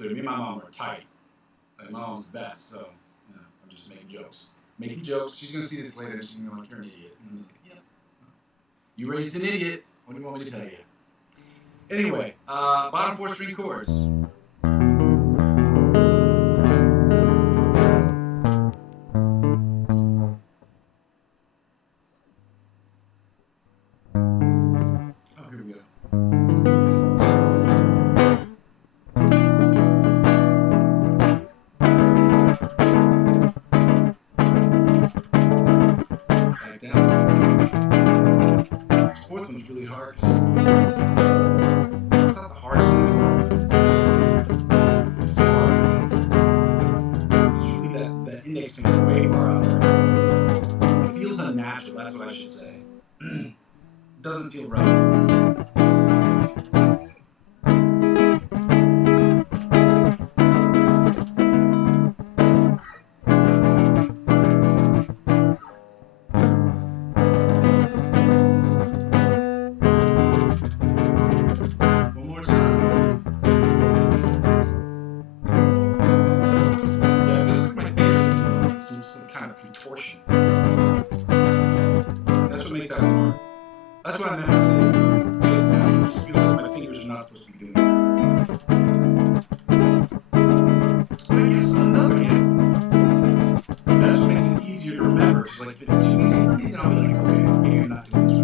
Me and my mom are tight. Like, my mom's the best, so you know, I'm just making jokes. Making jokes. She's gonna see this later and she's gonna be like, "You're an idiot." And I'm like, "Yeah. You raised an idiot. What do you want me to tell you?" Anyway, bottom 4-string chords. Oh, here we go. Really hard. It's not the hardest thing in the world. It's so hard. Because you leave that index finger way far out there. It feels unnatural, that's what I should say. It doesn't feel right. Contortion. That's what makes that hard. That's what I meant to say. It just feels like my fingers are not supposed to be doing that. I guess on another hand, that's what makes it easier to remember. Because like if it's too easy for me, then I'll be like, okay, maybe I'm not doing this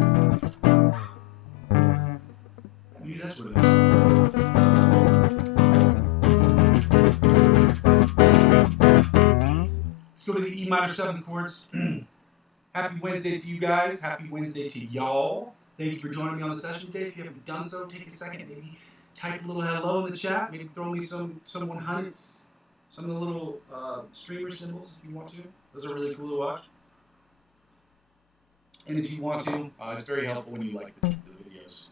right. Maybe that's what it is. Go to the E minor 7 chords. Happy Wednesday to you guys. Happy Wednesday to y'all. Thank you for joining me on the session today. If you haven't done so, take a second, maybe type a little hello in the chat. Maybe throw me some 100s, some of the little streamer symbols if you want to. Those are really cool to watch. And if you want to, it's very helpful when you like the videos.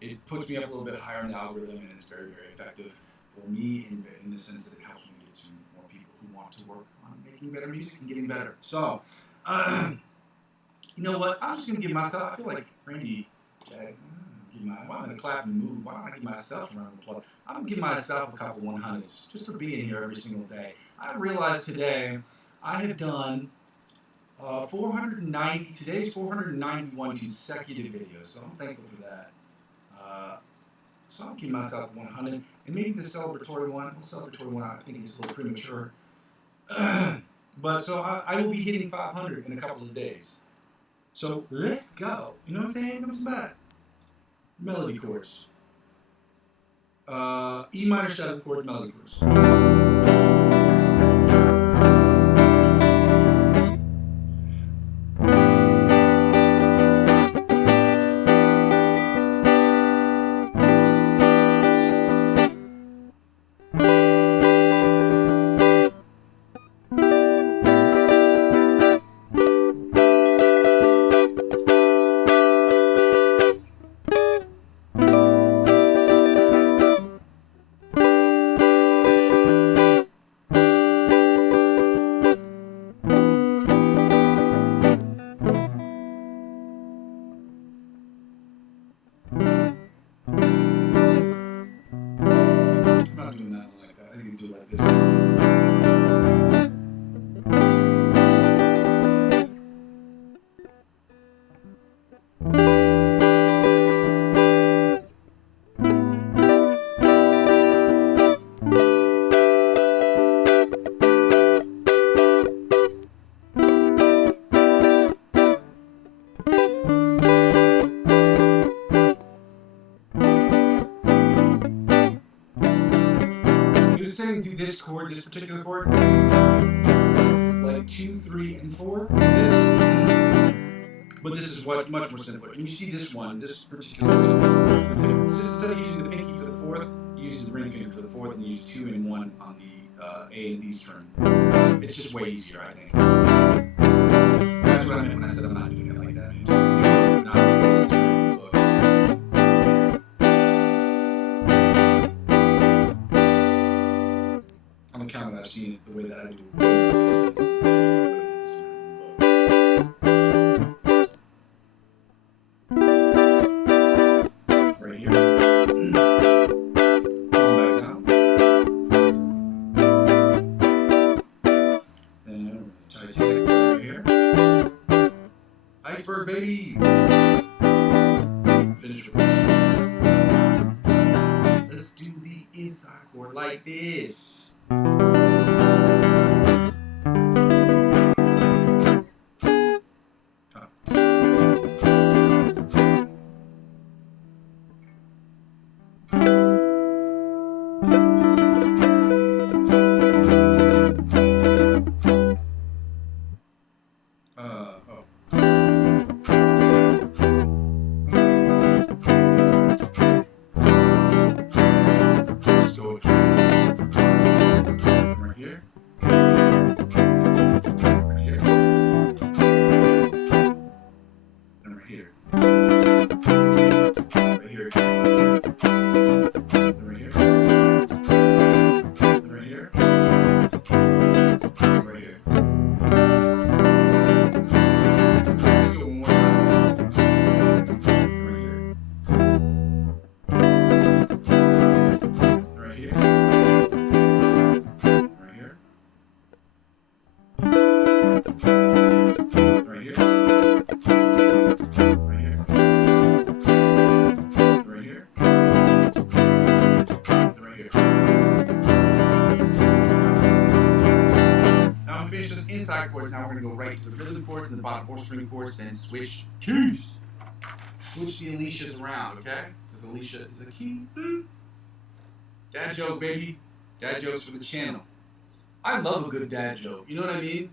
It puts me up a little bit higher in the algorithm, and it's very, very effective for me in the sense that it helps me get to more people who want to work on making better music and getting better. So, you know what? I'm just going to give myself, I feel like Randy, why am I going to clap and move? Why don't I give myself a round of applause? I'm going to give myself a couple 100s just for being here every single day. I realized today I have done 490, today's 491 consecutive videos, so I'm thankful for that. So I'm giving myself 100, and maybe the celebratory one, I think is a little premature. But so I will be hitting 500 in a couple of days. So let's go. You know what I'm saying? What's that? Melody chords. E minor 7th chords, melody chords. Do this chord, this particular chord, like 2, 3, and 4. This, but this is much more simpler. And you see this one, this particular thing. It's just instead of using the pinky for the fourth, you use the ring finger for the fourth, and you use 2 and 1 on the A and D string. It's just way easier, I think. That's what I meant when I said I'm not doing it like that. I'm just doing it, not doing it. On account of I've seen it the way that I do it. Right here. Going back down. Then Titanic right here. Iceberg, baby. Finish with this. Let's do the inside chord like this. Inside chords. Now we're going to go right to the rhythm chord and the bottom 4 string chords, then switch keys. Switch the Alicias around, okay? Because Alicia is a key. Dad joke, baby. Dad jokes for the channel. I love a good dad joke. You know what I mean?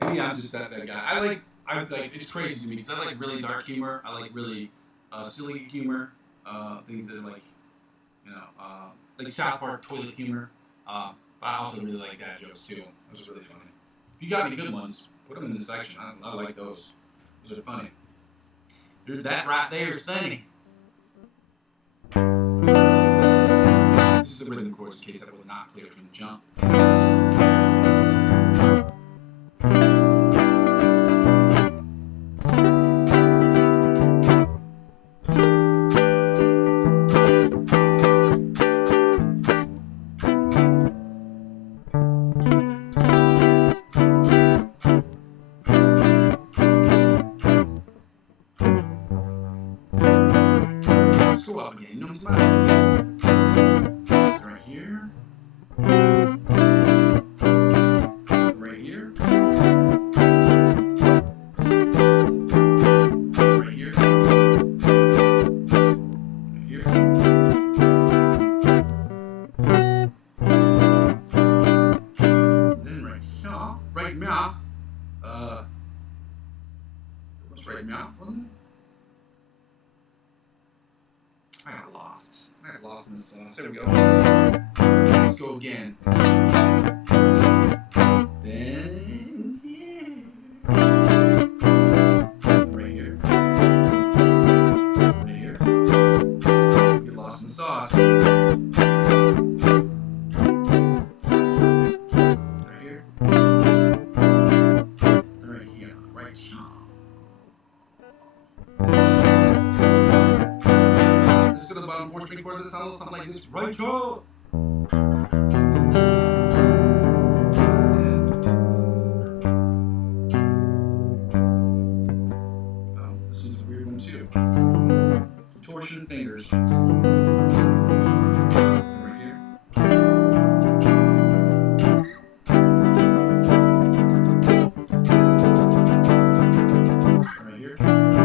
Maybe I'm just that guy. I like. It's crazy to me because I like really dark humor. I like really silly humor. Things that are like, like South Park toilet humor. But I also really like dad jokes too. Those are really funny. If you got any good ones, put them in this section. I like those. Those are funny. Dude, that right there is funny. This is the rhythm chords in case that was not clear from the jump. Go up again. You know what's right here. Right here. Right here. Right here. Then right here. Right now. It was right now, wasn't it? I got lost in the sauce. There we go. Let's go again. Then here. Right here. Right here. Get lost in the sauce. Right here. Right here. Right here. To the bottom 4 string chords that sound something like this. Right, y'all. This one's a weird one too. Contortion fingers. Right here. Right here. Right here.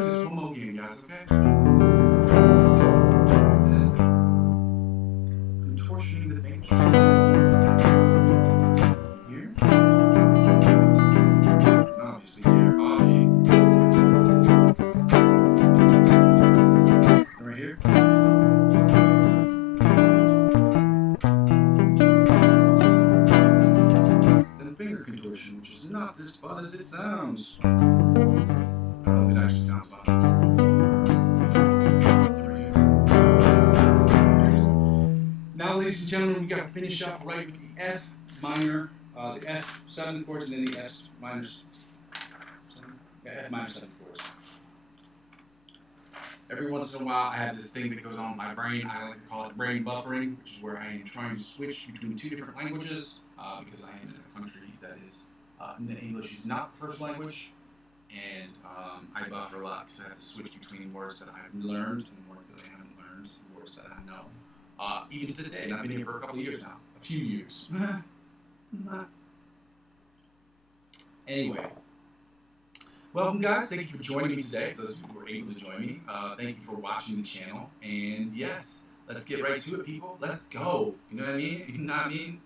Just one more game, guys, okay? Contortioning the fingers. Here. Obviously here, right here. Then finger contortion, which is not as fun as it sounds. Oh, it actually sounds fun. Now, ladies and gentlemen, we got to finish up right with the F minor, the F7 chords, and then the F minor 7 chords. Every once in a while, I have this thing that goes on in my brain. I like to call it brain buffering, which is where I am trying to switch between two different languages because I am in a country that is English is not the first language. And I buffer a lot because I have to switch between words that I've learned and words that I haven't learned, and words that I know. Even to this day, and I've been here for a couple of years now. A few years. Anyway. Welcome, guys. Thank you for joining me today, for those who were able to join me. Thank you for watching the channel. And yes, let's get right to it, people. Let's go. You know what I mean? You know what I mean?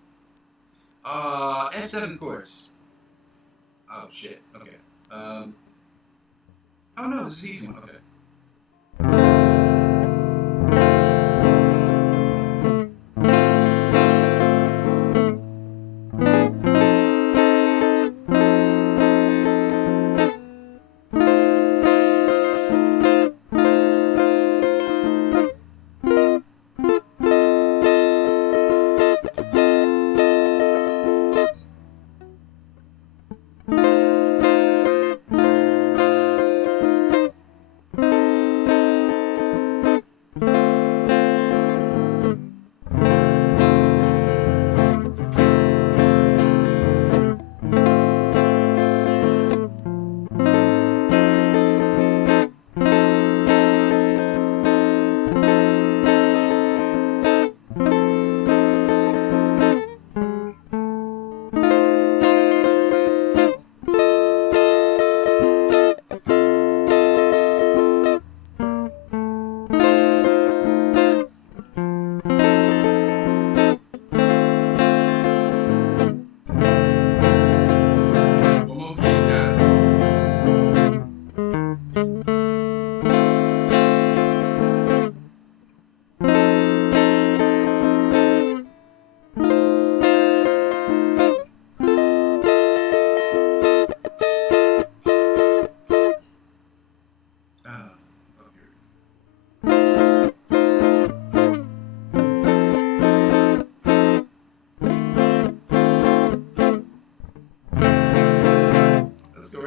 F7 chords. Oh, shit. Okay. Oh no, this is easy one. Okay.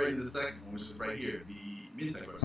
The second one, which is right here, the mid-side chorus.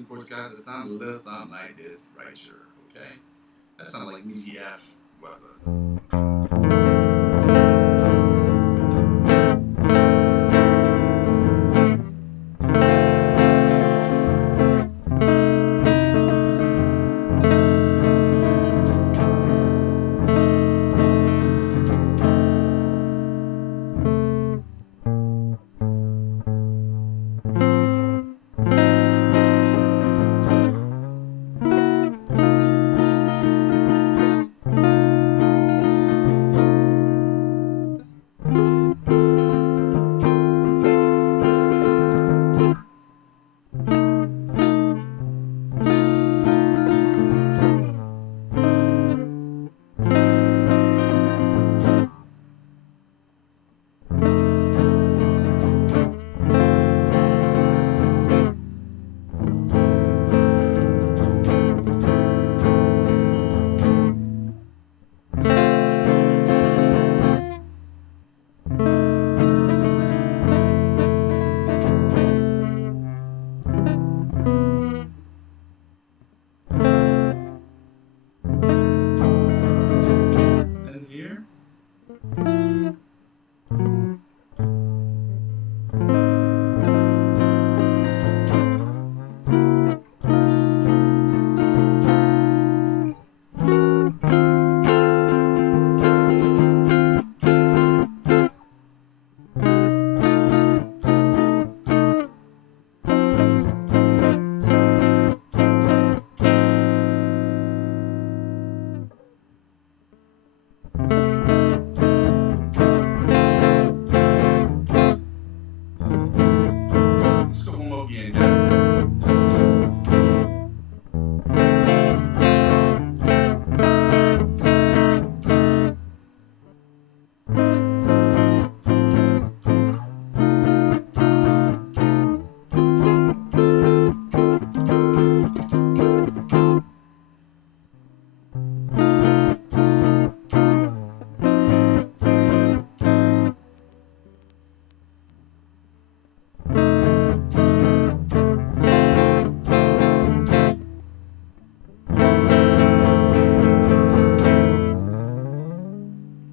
7 chords, guys, that sound a little something like this right here, okay? That sounds like Muzzy F.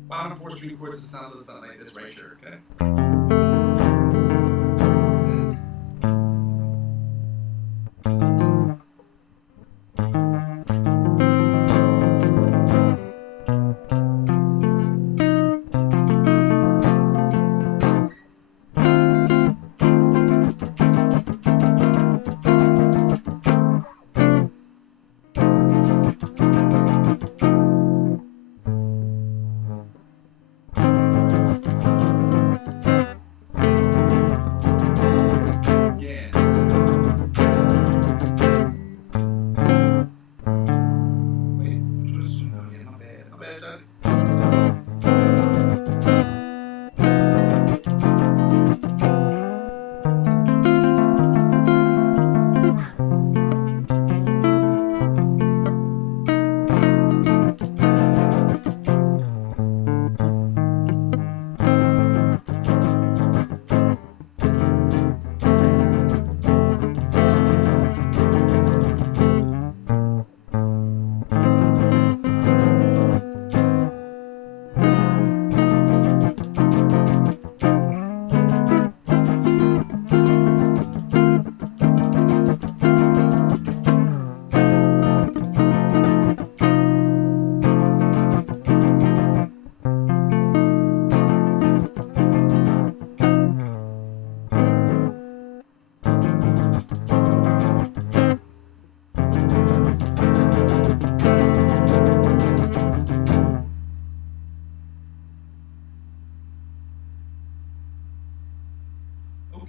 Bottom 4 string chords that sound a little something like this right here, okay?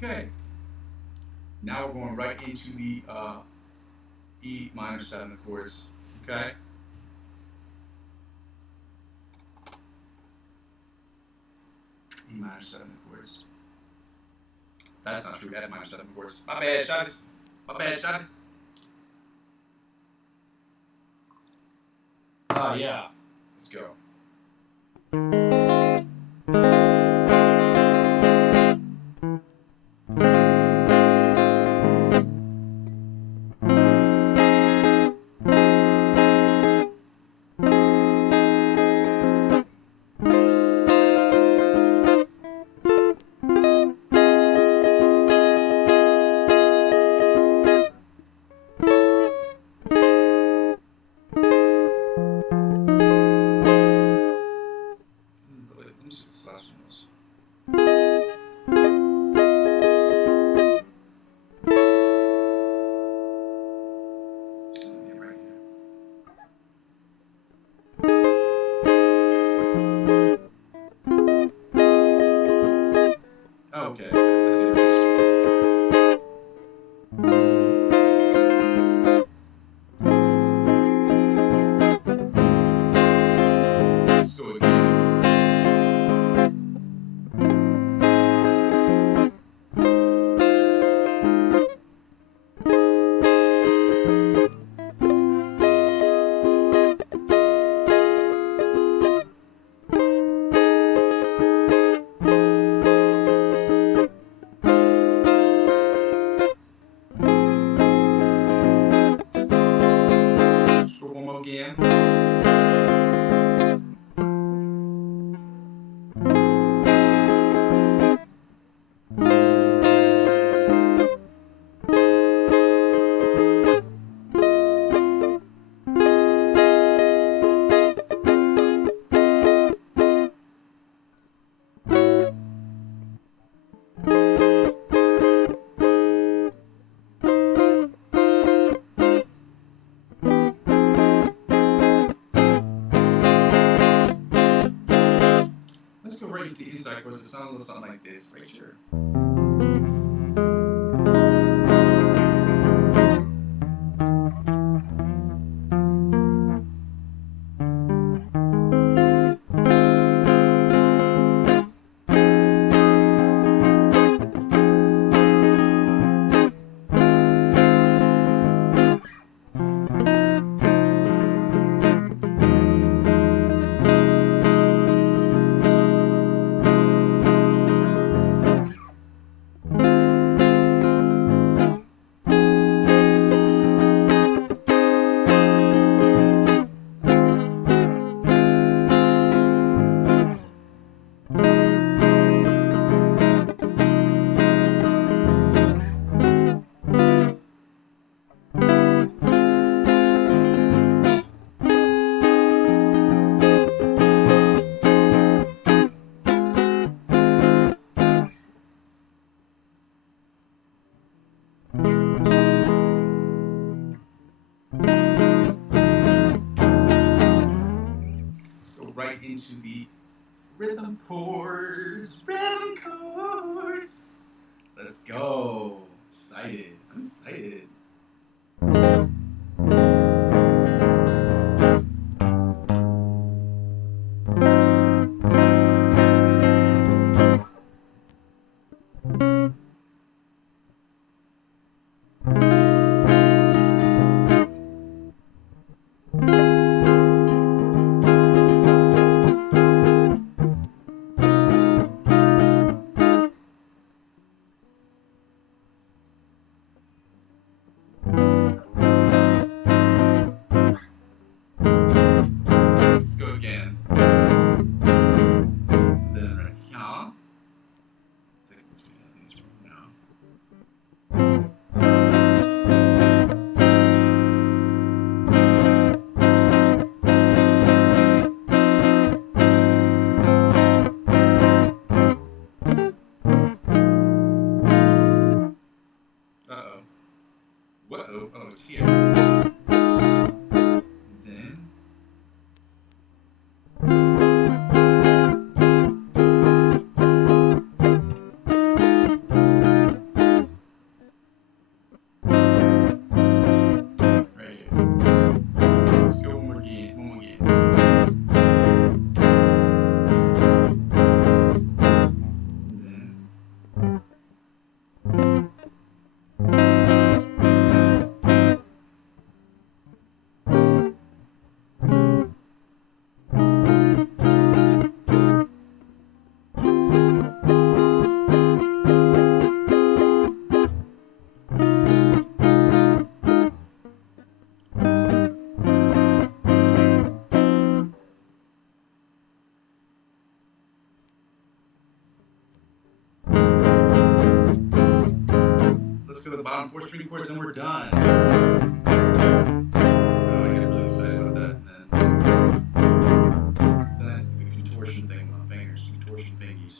Okay, now we're going right into the E minor 7 chords, okay? E minor 7 chords. That's not true, F minor 7 chords. My bad, shotties. My bad, shotties. Yeah. Let's go. right to the inside chords. It sounds a little something like this right here. Right into the rhythm chords. Rhythm chords. Let's go. Excited. I'm excited. Uh-oh. Oh, it's here. Then... right here. Let's go one more again. Let's go to the bottom 4 string chords and we're done. Oh, I get really excited about that. Then I do the contortion thing with my fingers, contortion fingies.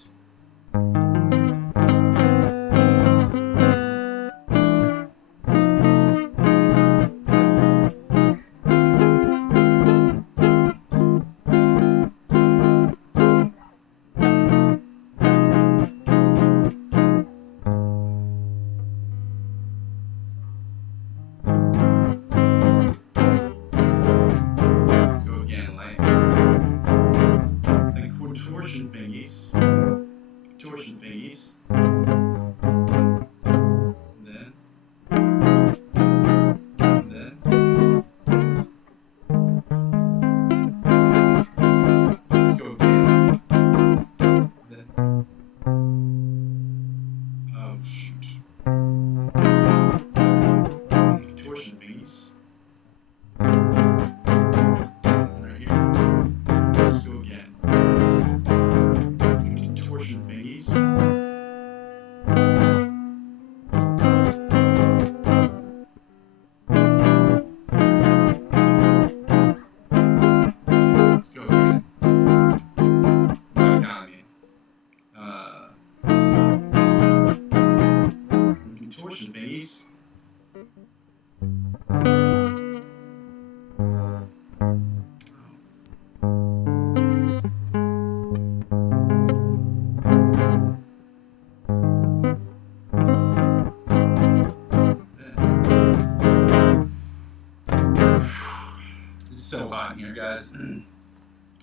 so hot in here, guys.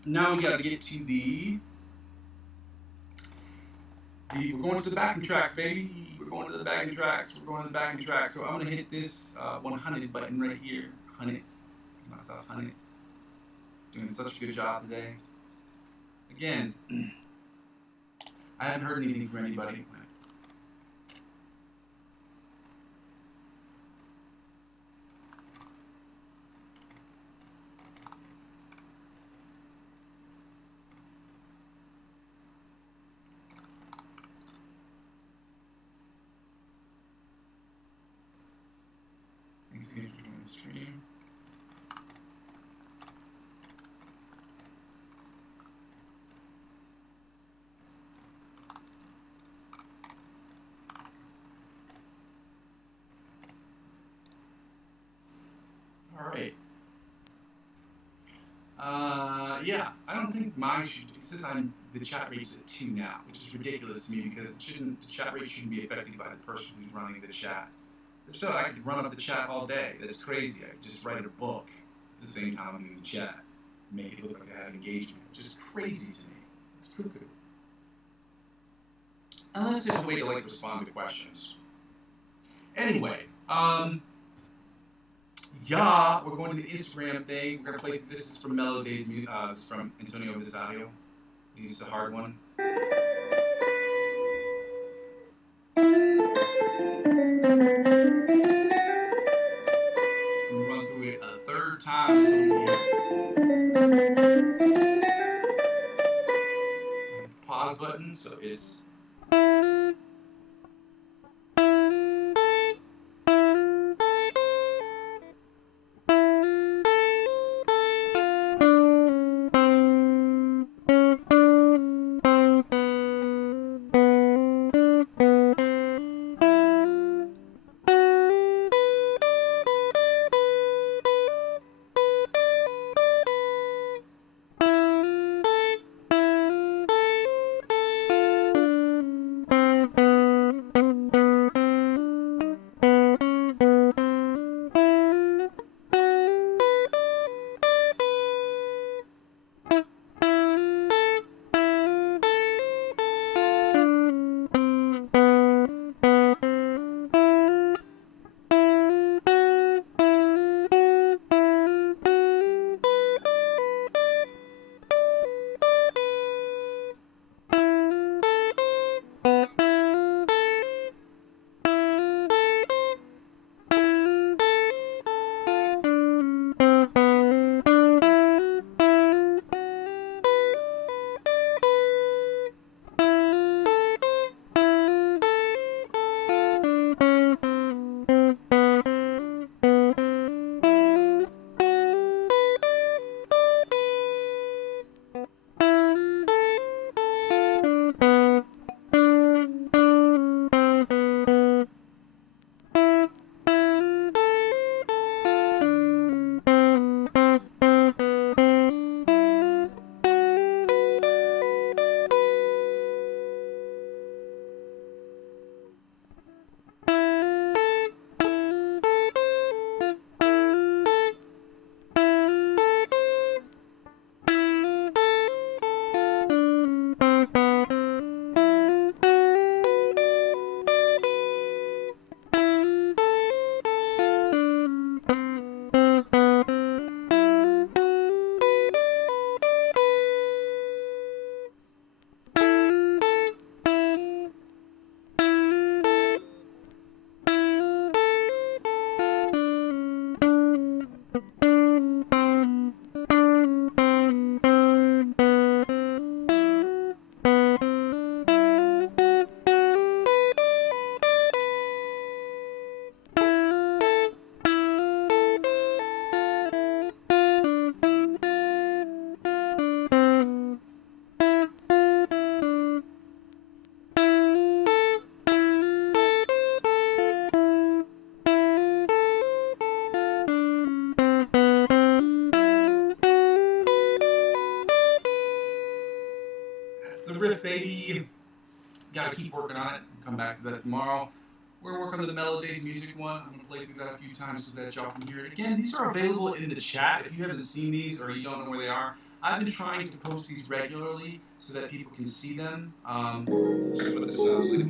Now we got to get to we're going to the backing tracks, baby. We're going to the backing tracks. So I'm going to hit this 100 button right here. Hundreds. Give myself hundreds. Doing such a good job today. Again, I haven't heard anything from anybody. Thanks again for joining the stream. All right. Yeah, I don't think mine should. It says the chat rate's at 2 now, which is ridiculous to me because the chat rate shouldn't be affected by the person who's running the chat. If so, I could run up the chat all day. That's crazy. I could just write a book at the same time I'm doing the chat, make it look like I have engagement, which is crazy to me. It's cuckoo. Unless there's a way to respond to questions. Anyway, yeah, we're going to the Instagram thing. We're gonna play. This is from Mellow Days. This is from Antonio Visario. This is a hard one. I'm gonna run through it a third time so we hear. Pause button, so it's. Riff, baby. Gotta keep working on it. Come back to that tomorrow. We're going to work on the Melodies music one. I'm going to play through that a few times so that y'all can hear it. Again, these are available in the chat. If you haven't seen these or you don't know where they are, I've been trying to post these regularly so that people can see them. This is what this sounds like.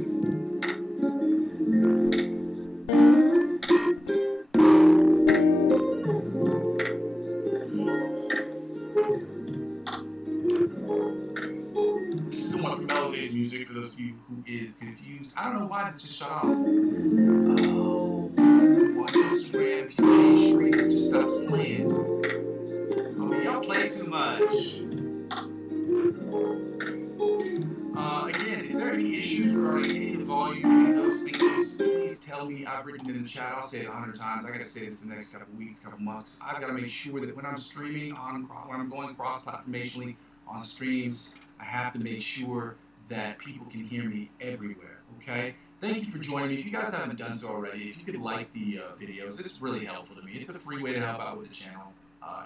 This is the one from Melodies music for those of you who is confused. I don't know why this just shut off. Oh, on Instagram, if you change strings, it just stops playing. Oh, but y'all play too much. Again, if there are any issues regarding any of the volume, any of those things, please tell me. I've written it in the chat. I'll say it 100 times. I got to say this for the next couple weeks, couple months. I've got to make sure that when I'm streaming when I'm going cross-platformationally on streams, I have to make sure that people can hear me everywhere. Okay. Thank you for joining me. If you guys haven't done so already, if you could like the videos, this is really helpful to me. It's a free way to help out with the channel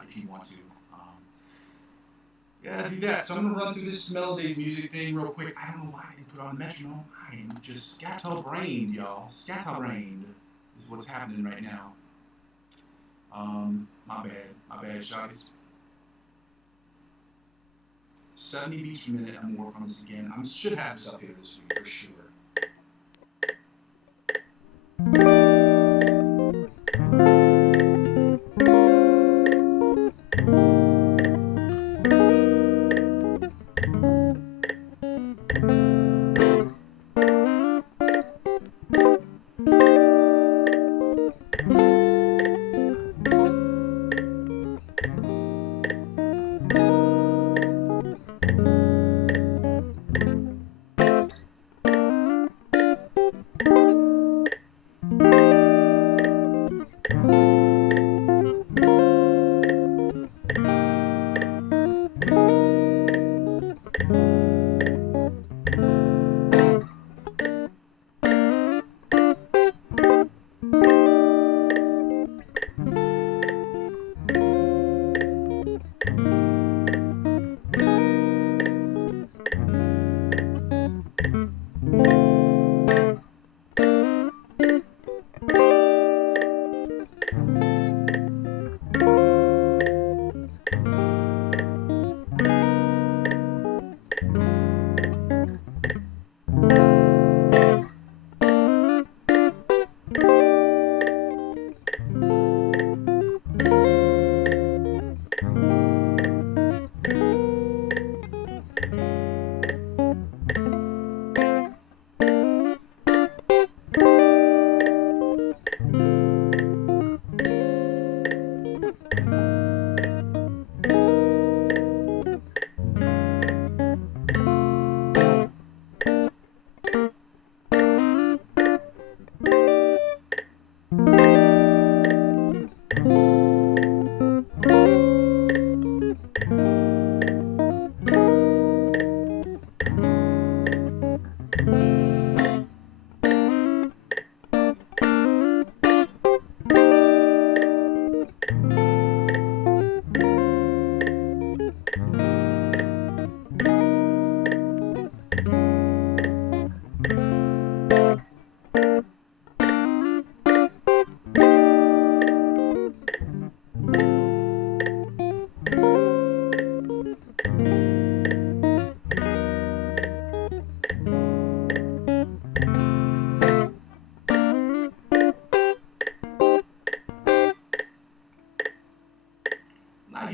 if you want to. Yeah, do that. So I'm going to run through this Melodies music thing real quick. I don't know why I didn't put on the metronome. I am just scatterbrained, y'all. Scatterbrained is what's happening right now. My bad, shotties. 70 beats per minute. I'm going to work on this again. I should have this up here this week for sure.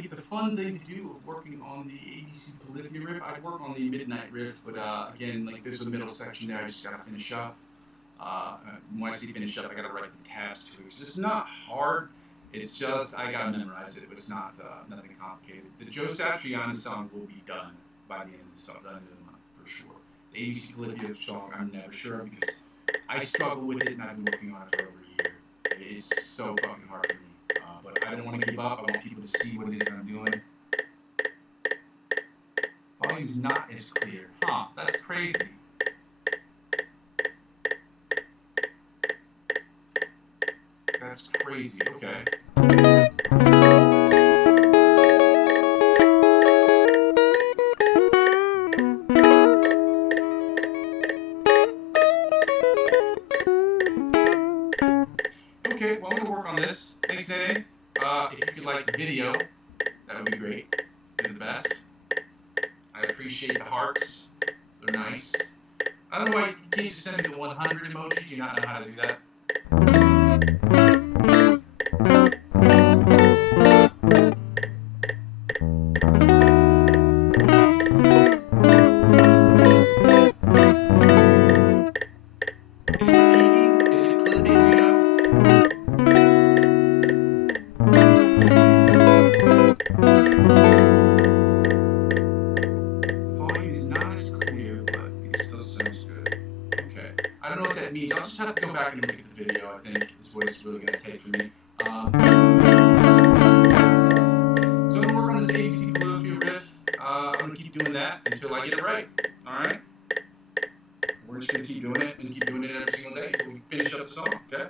The fun thing to do of working on the ABC Polyphony riff, I'd work on the midnight riff, but again, like there's a middle section there I just gotta finish up. When I say finish up, I gotta write the tabs to it. It's not hard, it's just I gotta memorize it, but it's not nothing complicated. The Joe Satriani song will be done by the end of the month for sure. The ABC Polyphony song I'm never sure of because I struggle with it and I've been working on it for over a year. It's so fucking hard for me. But I don't want to give up. I want people to see what it is that I'm doing. Volume's not as clear. Huh, that's crazy. That's crazy, okay. like the video, that would be great. You're the best. I appreciate the hearts. They're nice. I don't know why you can't just send me the 100 emoji. Do you not know how to do that? Is it clipping, you know? Volume is not as clear, but it still sounds good. Okay. I don't know what that means. I'll just have to go back and look at the video, I think, is what it's really going to take for me. So I'm going to work on this ABC Philadelphia riff. I'm going to keep doing that until I get it right. All right? We're just going to keep doing it and keep doing it every single day until we finish up the song, okay?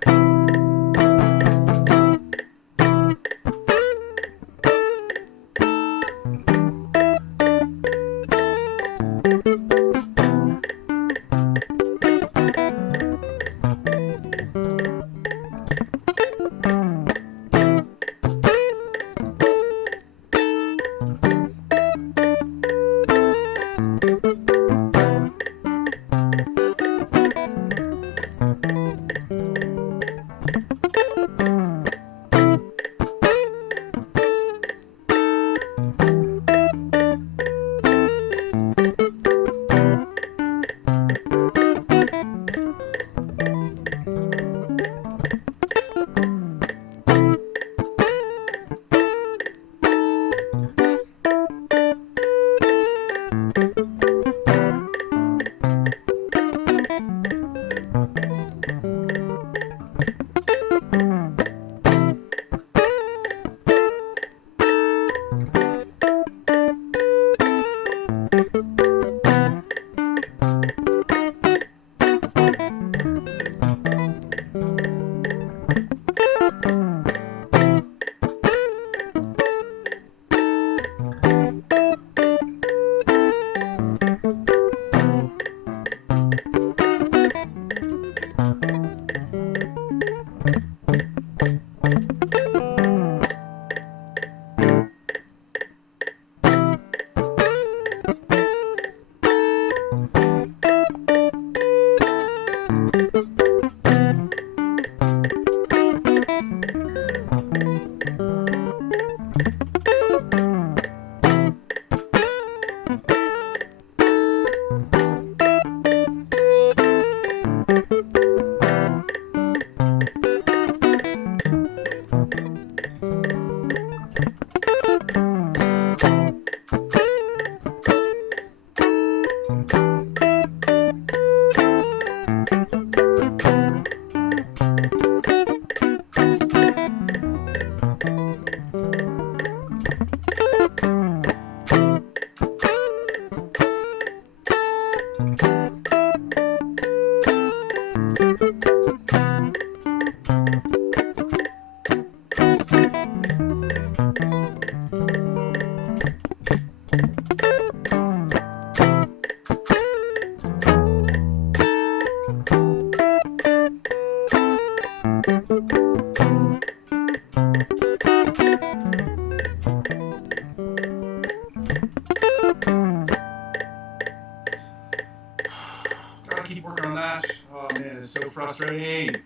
Gotta keep working on that. Oh man, it's so frustrating.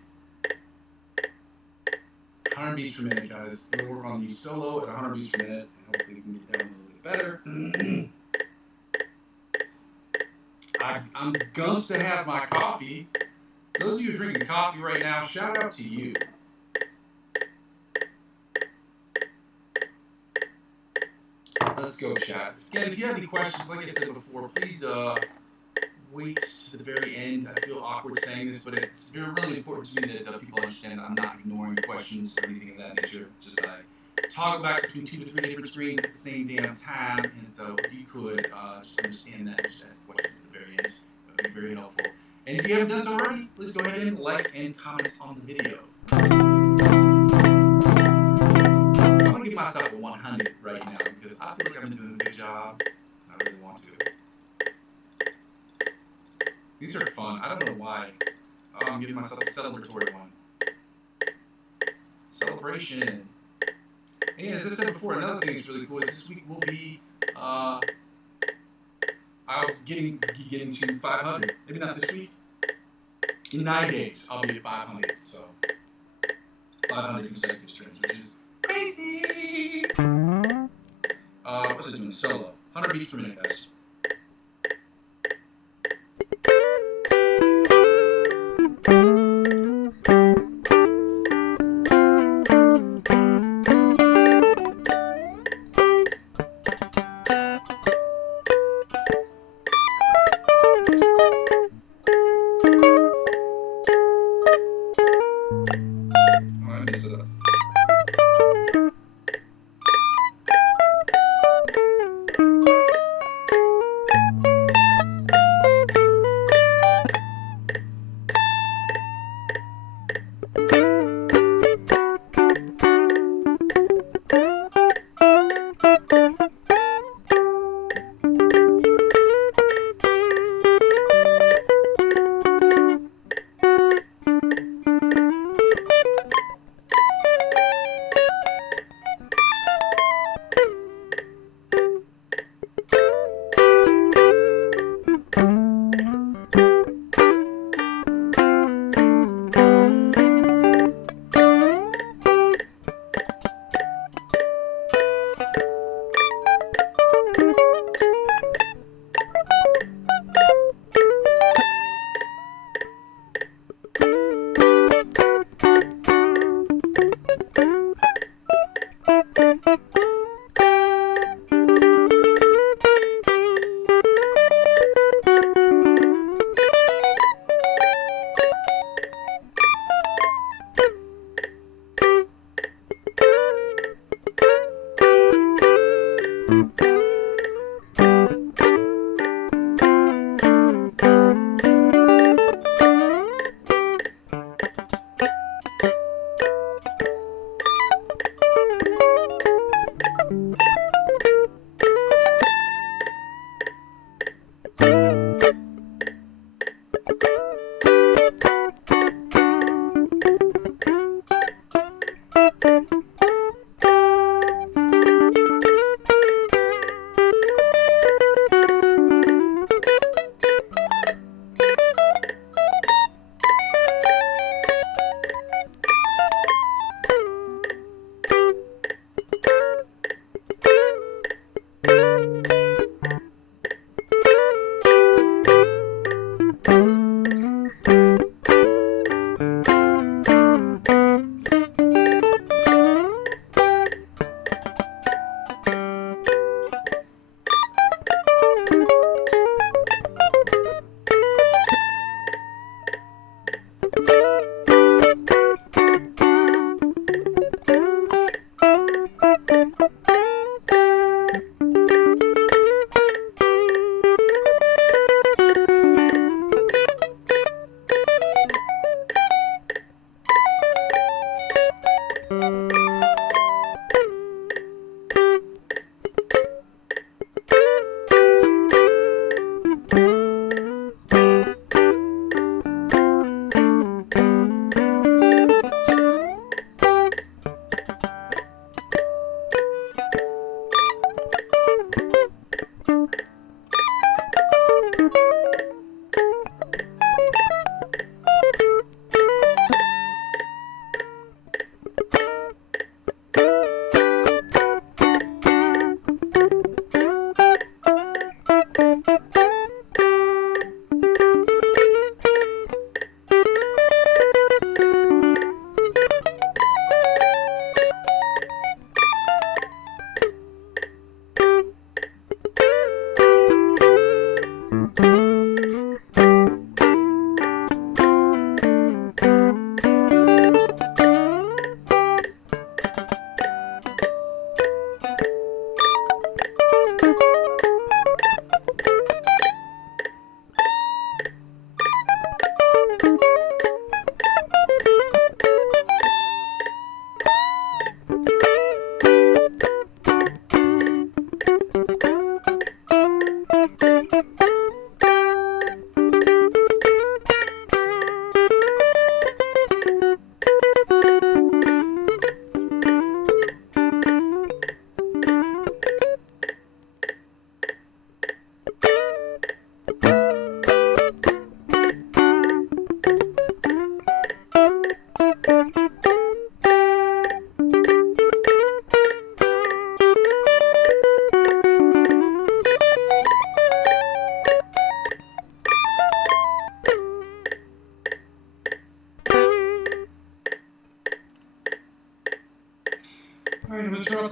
100 beats per minute, guys. We'll work on these solo at 100 beats per minute, and hopefully we can get down a little bit better. I'm going to have my coffee. Those of you who are drinking coffee right now, shout out to you. Let's go, chat. Again, if you have any questions, like I said before, please wait to the very end. I feel awkward saying this, but it's really important to me that people understand that I'm not ignoring questions or anything of that nature. Just I toggle back between 2 to 3 different screens at the same damn time, and so if you could just understand that, just ask questions at the very end. That would be very helpful. And if you haven't done so already, please go ahead and like and comment on the video. I'm going to give myself a 100 right now because I feel like I've been doing a good job. I really want to. These are fun. I don't know why. Oh, I'm giving myself a celebratory one. Celebration. And as I said before, another thing that's really cool is this week will be I'll getting to 500. Maybe not this week. In 9 days, I'll be at 500. So 500 consecutive streams, which is crazy. What was I doing? Solo. 100 beats per minute, guys.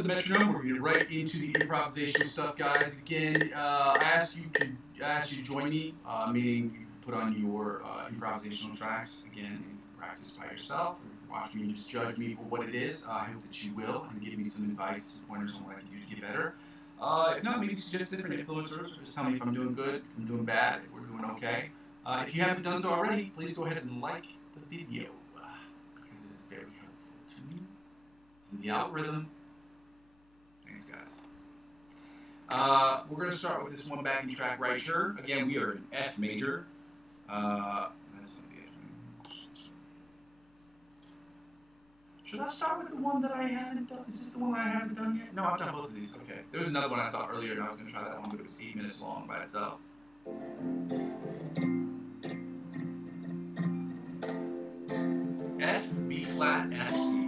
the metronome. We're going to get right into the improvisational stuff, guys. Again, I asked you to join me, meaning you put on your improvisational tracks again and practice by yourself. Or watch me and just judge me for what it is. I hope that you will and give me some advice, some pointers on what I can do to get better. If not, maybe suggest different influencers. Or just tell me if I'm doing good, if I'm doing bad, if we're doing okay. If you haven't done so already, please go ahead and like the video because it is very helpful to me and the algorithm. Thanks, guys. We're going to start with this one backing track right here. Again, we are in F major. That's not the F major. Should I start with the one that I haven't done? Is this the one I haven't done yet? No, I've done both of these. Okay. There was another one I saw earlier, and I was going to try that one, but it was 8 minutes long by itself. F, B flat, F, C.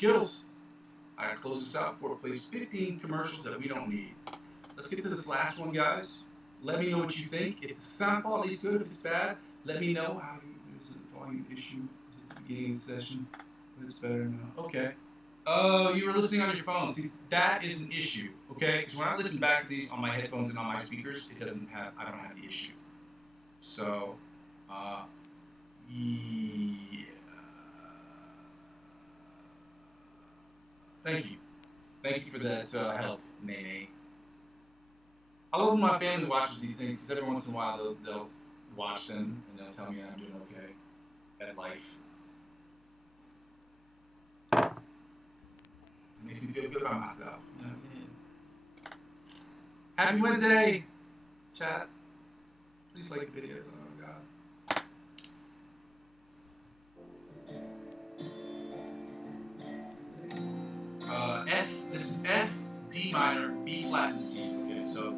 skills. I gotta close this out before it plays 15 commercials that we don't need. Let's get to this last one, guys. Let me know what you think. If the sound quality is good, if it's bad, let me know. There's a volume issue at the beginning of the session, but it's better now. Okay. Oh, you were listening on your phone. See, that is an issue, okay? Because when I listen back to these on my headphones and on my speakers, I don't have the issue. So, yeah. Thank you. Thank you for that help, Nene. I love when my family watches these things because every once in a while they'll watch them and they'll tell me I'm doing okay at life. It makes me feel good about myself. You know what I'm saying? Happy Wednesday, chat. Please like the videos. Oh, God. F. This is F, D minor, B flat, and C. Okay, so.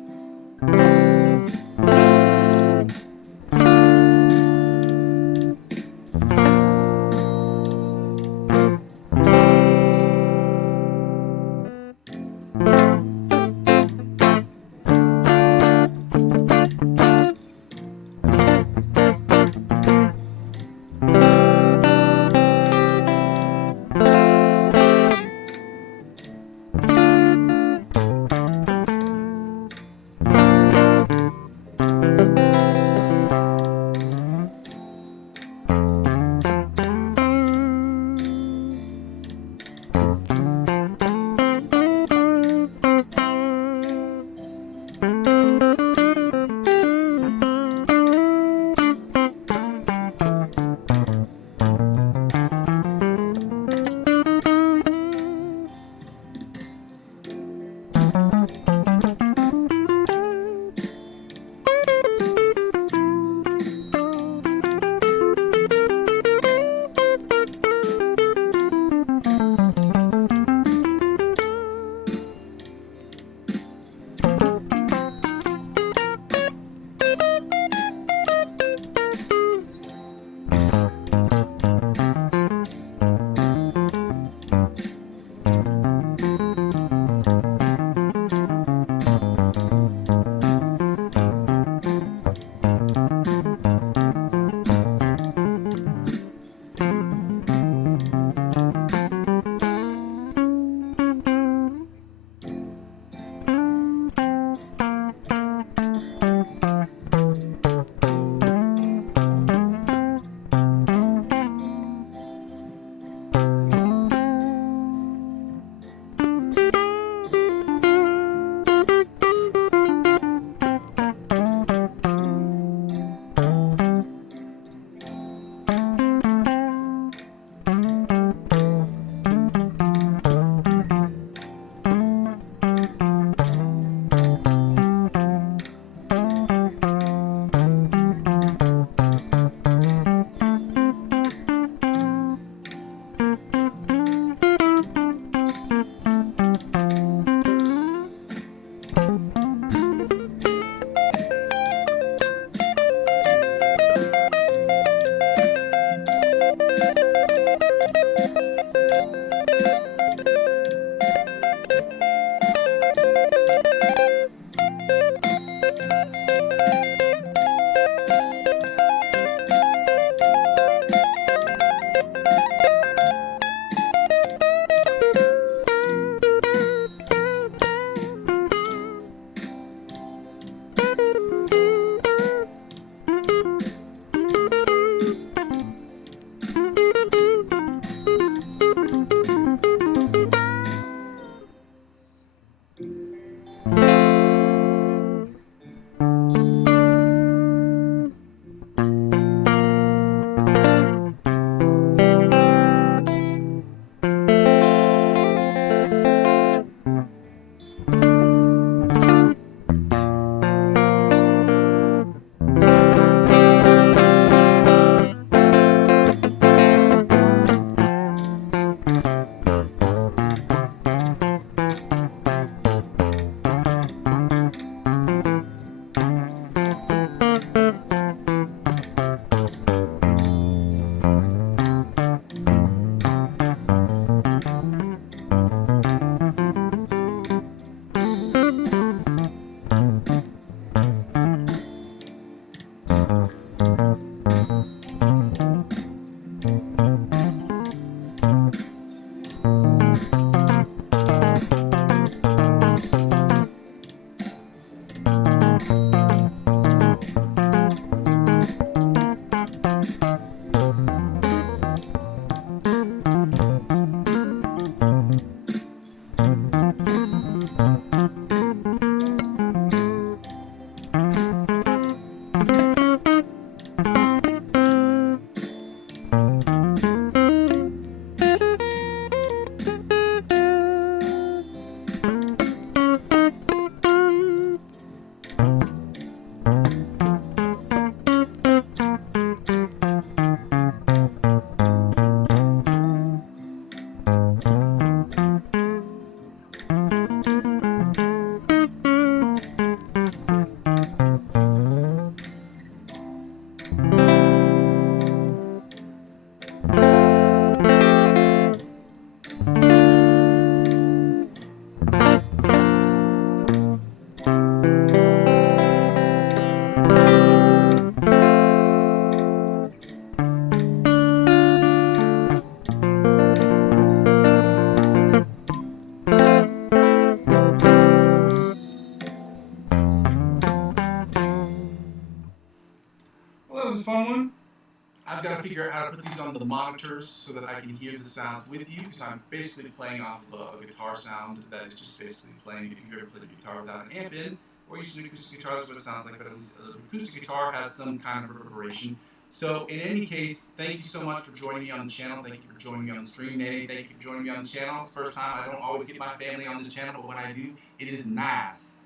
figure out how to put these on the monitors so that I can hear the sounds with you, because I'm basically playing off of a guitar sound that is just basically playing. If you've ever played a guitar without an amp in, or used an acoustic guitar, that's what it sounds like, but at least an acoustic guitar has some kind of reverberation. So in any case, thank you so much for joining me on the channel. Thank you for joining me on the stream. Nanny, thank you for joining me on the channel. It's the first time. I don't always get my family on this channel, but when I do, it is nice.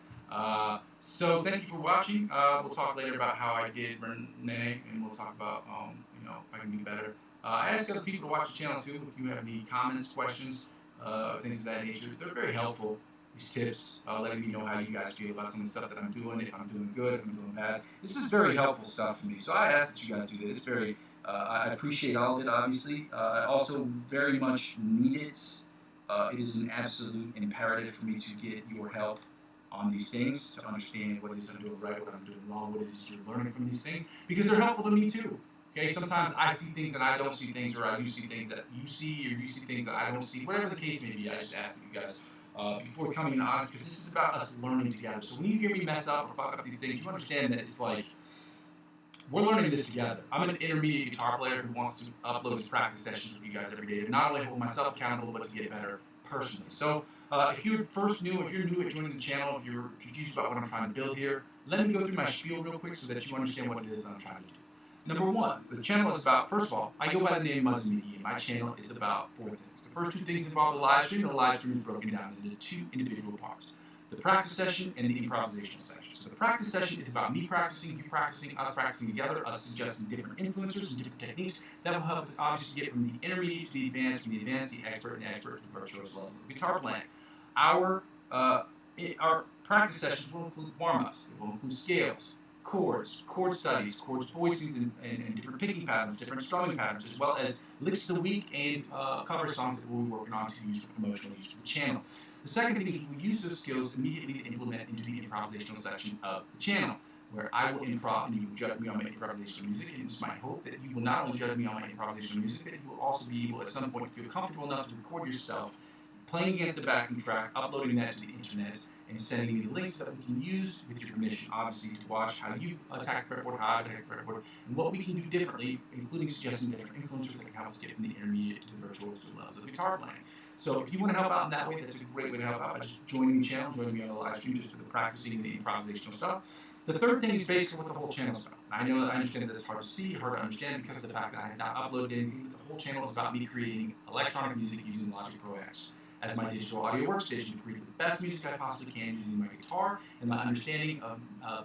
So thank you for watching. We'll talk later about how I did Renee, and we'll talk about if I can do better. I ask other people to watch the channel too. If you have any comments, questions, things of that nature, they're very helpful. These tips, letting me know how you guys feel about some of the stuff that I'm doing, if I'm doing good, if I'm doing bad. This is very helpful stuff for me. So I ask that you guys do this. It's very, I appreciate all of it, obviously. I also very much need it. It is an absolute imperative for me to get your help on these things, to understand what it is I'm doing right, what I'm doing wrong, what it is you're learning from these things, because they're helpful to me too. Okay, sometimes I see things and I don't see things, or I do see things that you see, or you see things that I don't see. Whatever the case may be, I just ask that you guys, before coming in honest, because this is about us learning together. So when you hear me mess up or fuck up these things, you understand that it's like, we're learning this together. I'm an intermediate guitar player who wants to upload his practice sessions with you guys every day, to not only hold myself accountable, but to get better personally. So if you're new at joining the channel, if you're confused about what I'm trying to build here, let me go through my spiel real quick so that you understand what it is that I'm trying to do. Number one, the channel is about, first of all, I go by the name Muzzy McGee, and my channel is about 4 things. The first 2 things involve the live stream, and the live stream is broken down into 2 individual parts: the practice session and the improvisational section. So the practice session is about me practicing, you practicing, us practicing together, us suggesting different influencers and different techniques that will help us obviously get from the intermediate to the advanced, from the advanced to the expert, and the expert to the virtuoso levels of guitar playing. Our practice sessions will include warm-ups, it will include scales, chords, chord studies, chords voicings, and different picking patterns, different strumming patterns, as well as licks of the week and cover songs that we'll be working on to use for promotional use for the channel. The second thing is we use those skills immediately to implement into the improvisational section of the channel, where I will improv and you will judge me on my improvisational music. And it's my hope that you will not only judge me on my improvisational music, but you will also be able at some point to feel comfortable enough to record yourself playing against a backing track, uploading that to the internet, and sending me the links that we can use with your permission, obviously, to watch how you've attacked Fretboard, how I've attacked Fretboard, and what we can do differently, including suggesting different influencers that can help us get from the intermediate to the virtuoso levels of guitar playing. So if you want to help out in that way, that's a great way to help out by just joining the channel, joining me on the live stream, just for the practicing the improvisational stuff. The third thing is basically what the whole channel is about. I know that I understand that it's hard to see, hard to understand because of the fact that I have not uploaded anything, but the whole channel is about me creating electronic music using Logic Pro X as my digital audio workstation to create the best music I possibly can using my guitar and my understanding of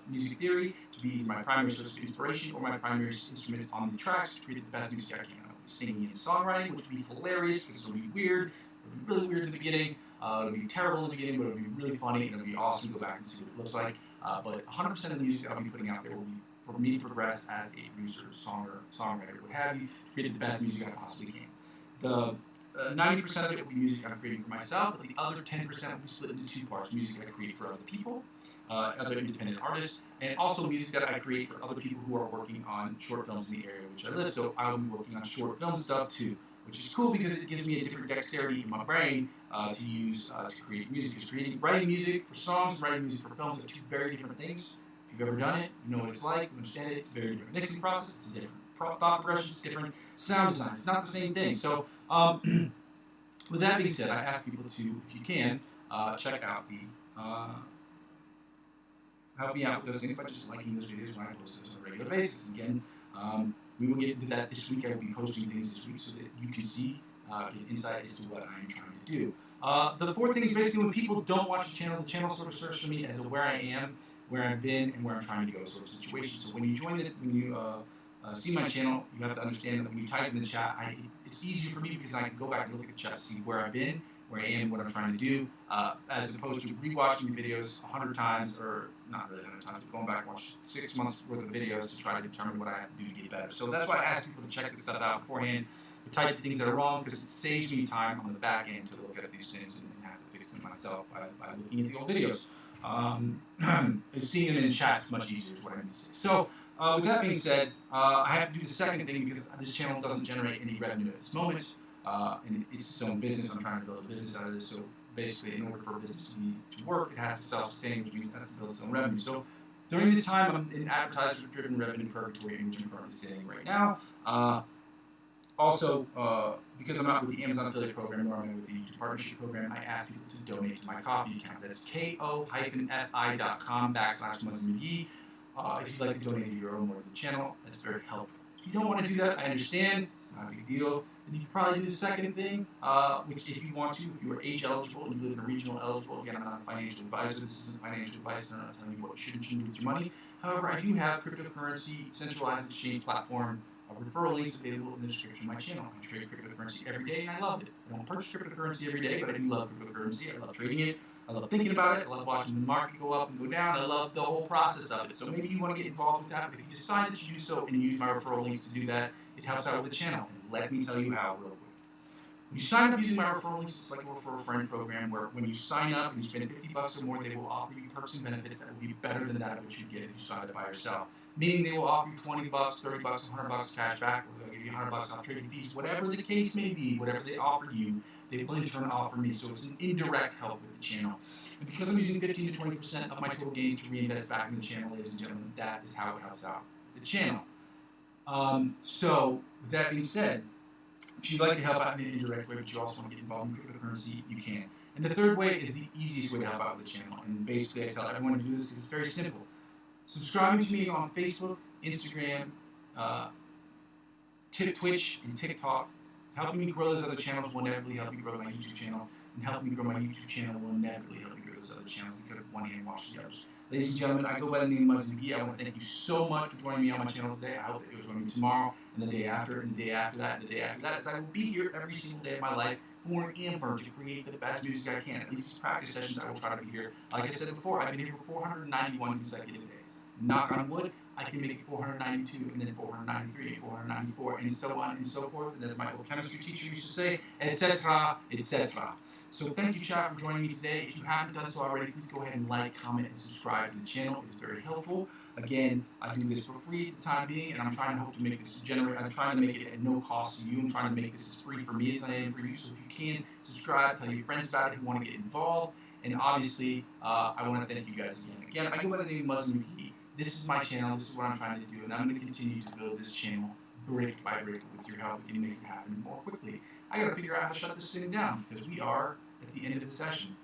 music theory to be my primary source of inspiration or my primary instrument on the tracks to create the best music I can. I'll be singing and songwriting, which will be hilarious because it'll be weird. It'll be really weird in the beginning. It'll be terrible in the beginning, but it'll be really funny and it'll be awesome to go back and see what it looks like. But 100% of the music that I'll be putting out there will be for me to progress as a producer, songwriter, what have you, to create the best music I possibly can. The 90% of it will be music I'm creating for myself, but the other 10% will be split into 2 parts: music I create for other people, other independent artists, and also music that I create for other people who are working on short films in the area in which I live. So I will be working on short film stuff too, which is cool because it gives me a different dexterity in my brain to use to create music. Because writing music for songs, writing music for films are 2 very different things. If you've ever done it, you know what it's like, you understand it. It's a very different mixing process, it's a different thought progression, it's different sound design. It's not the same thing. So with that being said, I ask people to, if you can, check out the, help me out with those things by just liking those videos when I post those on a regular basis. Again, we will get into that this week. I will be posting things this week so that you can see, get insight as to what I am trying to do. The 4th thing is basically when people don't watch the channel sort of serves for me as a where I am, where I've been, and where I'm trying to go sort of situation. So when you join it, when you see my channel, you have to understand that when you type in the chat, it's easier for me because I can go back and look at the chat to see where I've been, where I am, what I'm trying to do, as opposed to rewatching videos 100 times, or not really 100 times, but going back and watch 6 months worth of videos to try to determine what I have to do to get better. So that's why I ask people to check this stuff out beforehand, to type the things that are wrong, because it saves me time on the back end to look at these things and have to fix them myself by looking at the old videos. Seeing them in chat is much easier is what I mean to say. So with that being said, I have to do the second thing because this channel doesn't generate any revenue at this moment, and it's its own business. I'm trying to build a business out of this. So basically, in order for a business to work, it has to self-sustain, which means it has to build its own revenue. So during the time I'm in advertiser-driven revenue purgatory, in which I'm currently sitting right now, Also, because I'm not with the Amazon affiliate program, nor am I with the YouTube partnership program, I ask people to donate to my coffee account. That's ko-fi.com/Muzzy McGee. If you'd like to donate a euro more to the channel, that's very helpful. If you don't want to do that, I understand. It's not a big deal. Then you can probably do the second thing, which if you want to, if you are age eligible and you live in a regional eligible, again, I'm not a financial advisor. This isn't financial advice. I'm not telling you what you should and shouldn't do with your money. However, I do have cryptocurrency, centralized exchange platform, referral links available in the description of my channel. I trade cryptocurrency every day and I love it. I don't purchase cryptocurrency every day, but I do love cryptocurrency. I love trading it. I love thinking about it. I love watching the market go up and go down. I love the whole process of it. So maybe you want to get involved with that, but if you decide that you do so and use my referral links to do that, it helps out with the channel. And let me tell you how real quick. When you sign up using my referral links, it's like a refer a friend program where when you sign up and you spend $50 or more, they will offer you perks and benefits that will be better than that of what you get if you sign up by yourself. Meaning they will offer you $20, $30, $100 cash back, or they'll give you $100 off trading fees, whatever the case may be, whatever they offer you, they will in turn offer me. So it's an indirect help with the channel. And because I'm using 15 to 20% of my total gains to reinvest back in the channel, ladies and gentlemen, that is how it helps out the channel. So with that being said, if you'd like to help out in an indirect way, but you also want to get involved in cryptocurrency, you can. And the third way is the easiest way to help out with the channel. And basically, I tell everyone to do this because it's very simple. Subscribing to me on Facebook, Instagram, Twitch, and TikTok. Helping me grow those other channels will inevitably help me grow my YouTube channel. And helping me grow my YouTube channel will inevitably help me grow those other channels because one hand washes the others. Ladies and gentlemen, I go by the name of Muzzy McGee. I want to thank you so much for joining me on my channel today. I hope that you'll join me tomorrow, and the day after, and the day after that, and the day after that, as I will be here every single day of my life, born and burned to create the best music I can. At least these practice sessions, I will try to be here. Like I said before, I've been here for 491 consecutive days. Knock on wood, I can make it 492, and then 493, and 494, and so on and so forth. And as my old chemistry teacher used to say, etc., etc. So thank you, chat, for joining me today. If you haven't done so already, please go ahead and like, comment, and subscribe to the channel. It's very helpful. Again, I do this for free at the time being, and I'm trying to hope to make this I'm trying to make it at no cost to you. I'm trying to make this as free for me as I am for you. So if you can, subscribe, tell your friends about it who want to get involved. And obviously, I want to thank you guys again. Again, I go by the name of Muzzy McGee. This is my channel. This is what I'm trying to do. And I'm going to continue to build this channel brick by brick with your help. We can make it happen more quickly. I got to figure out how to shut this thing down because we are at the end of the session.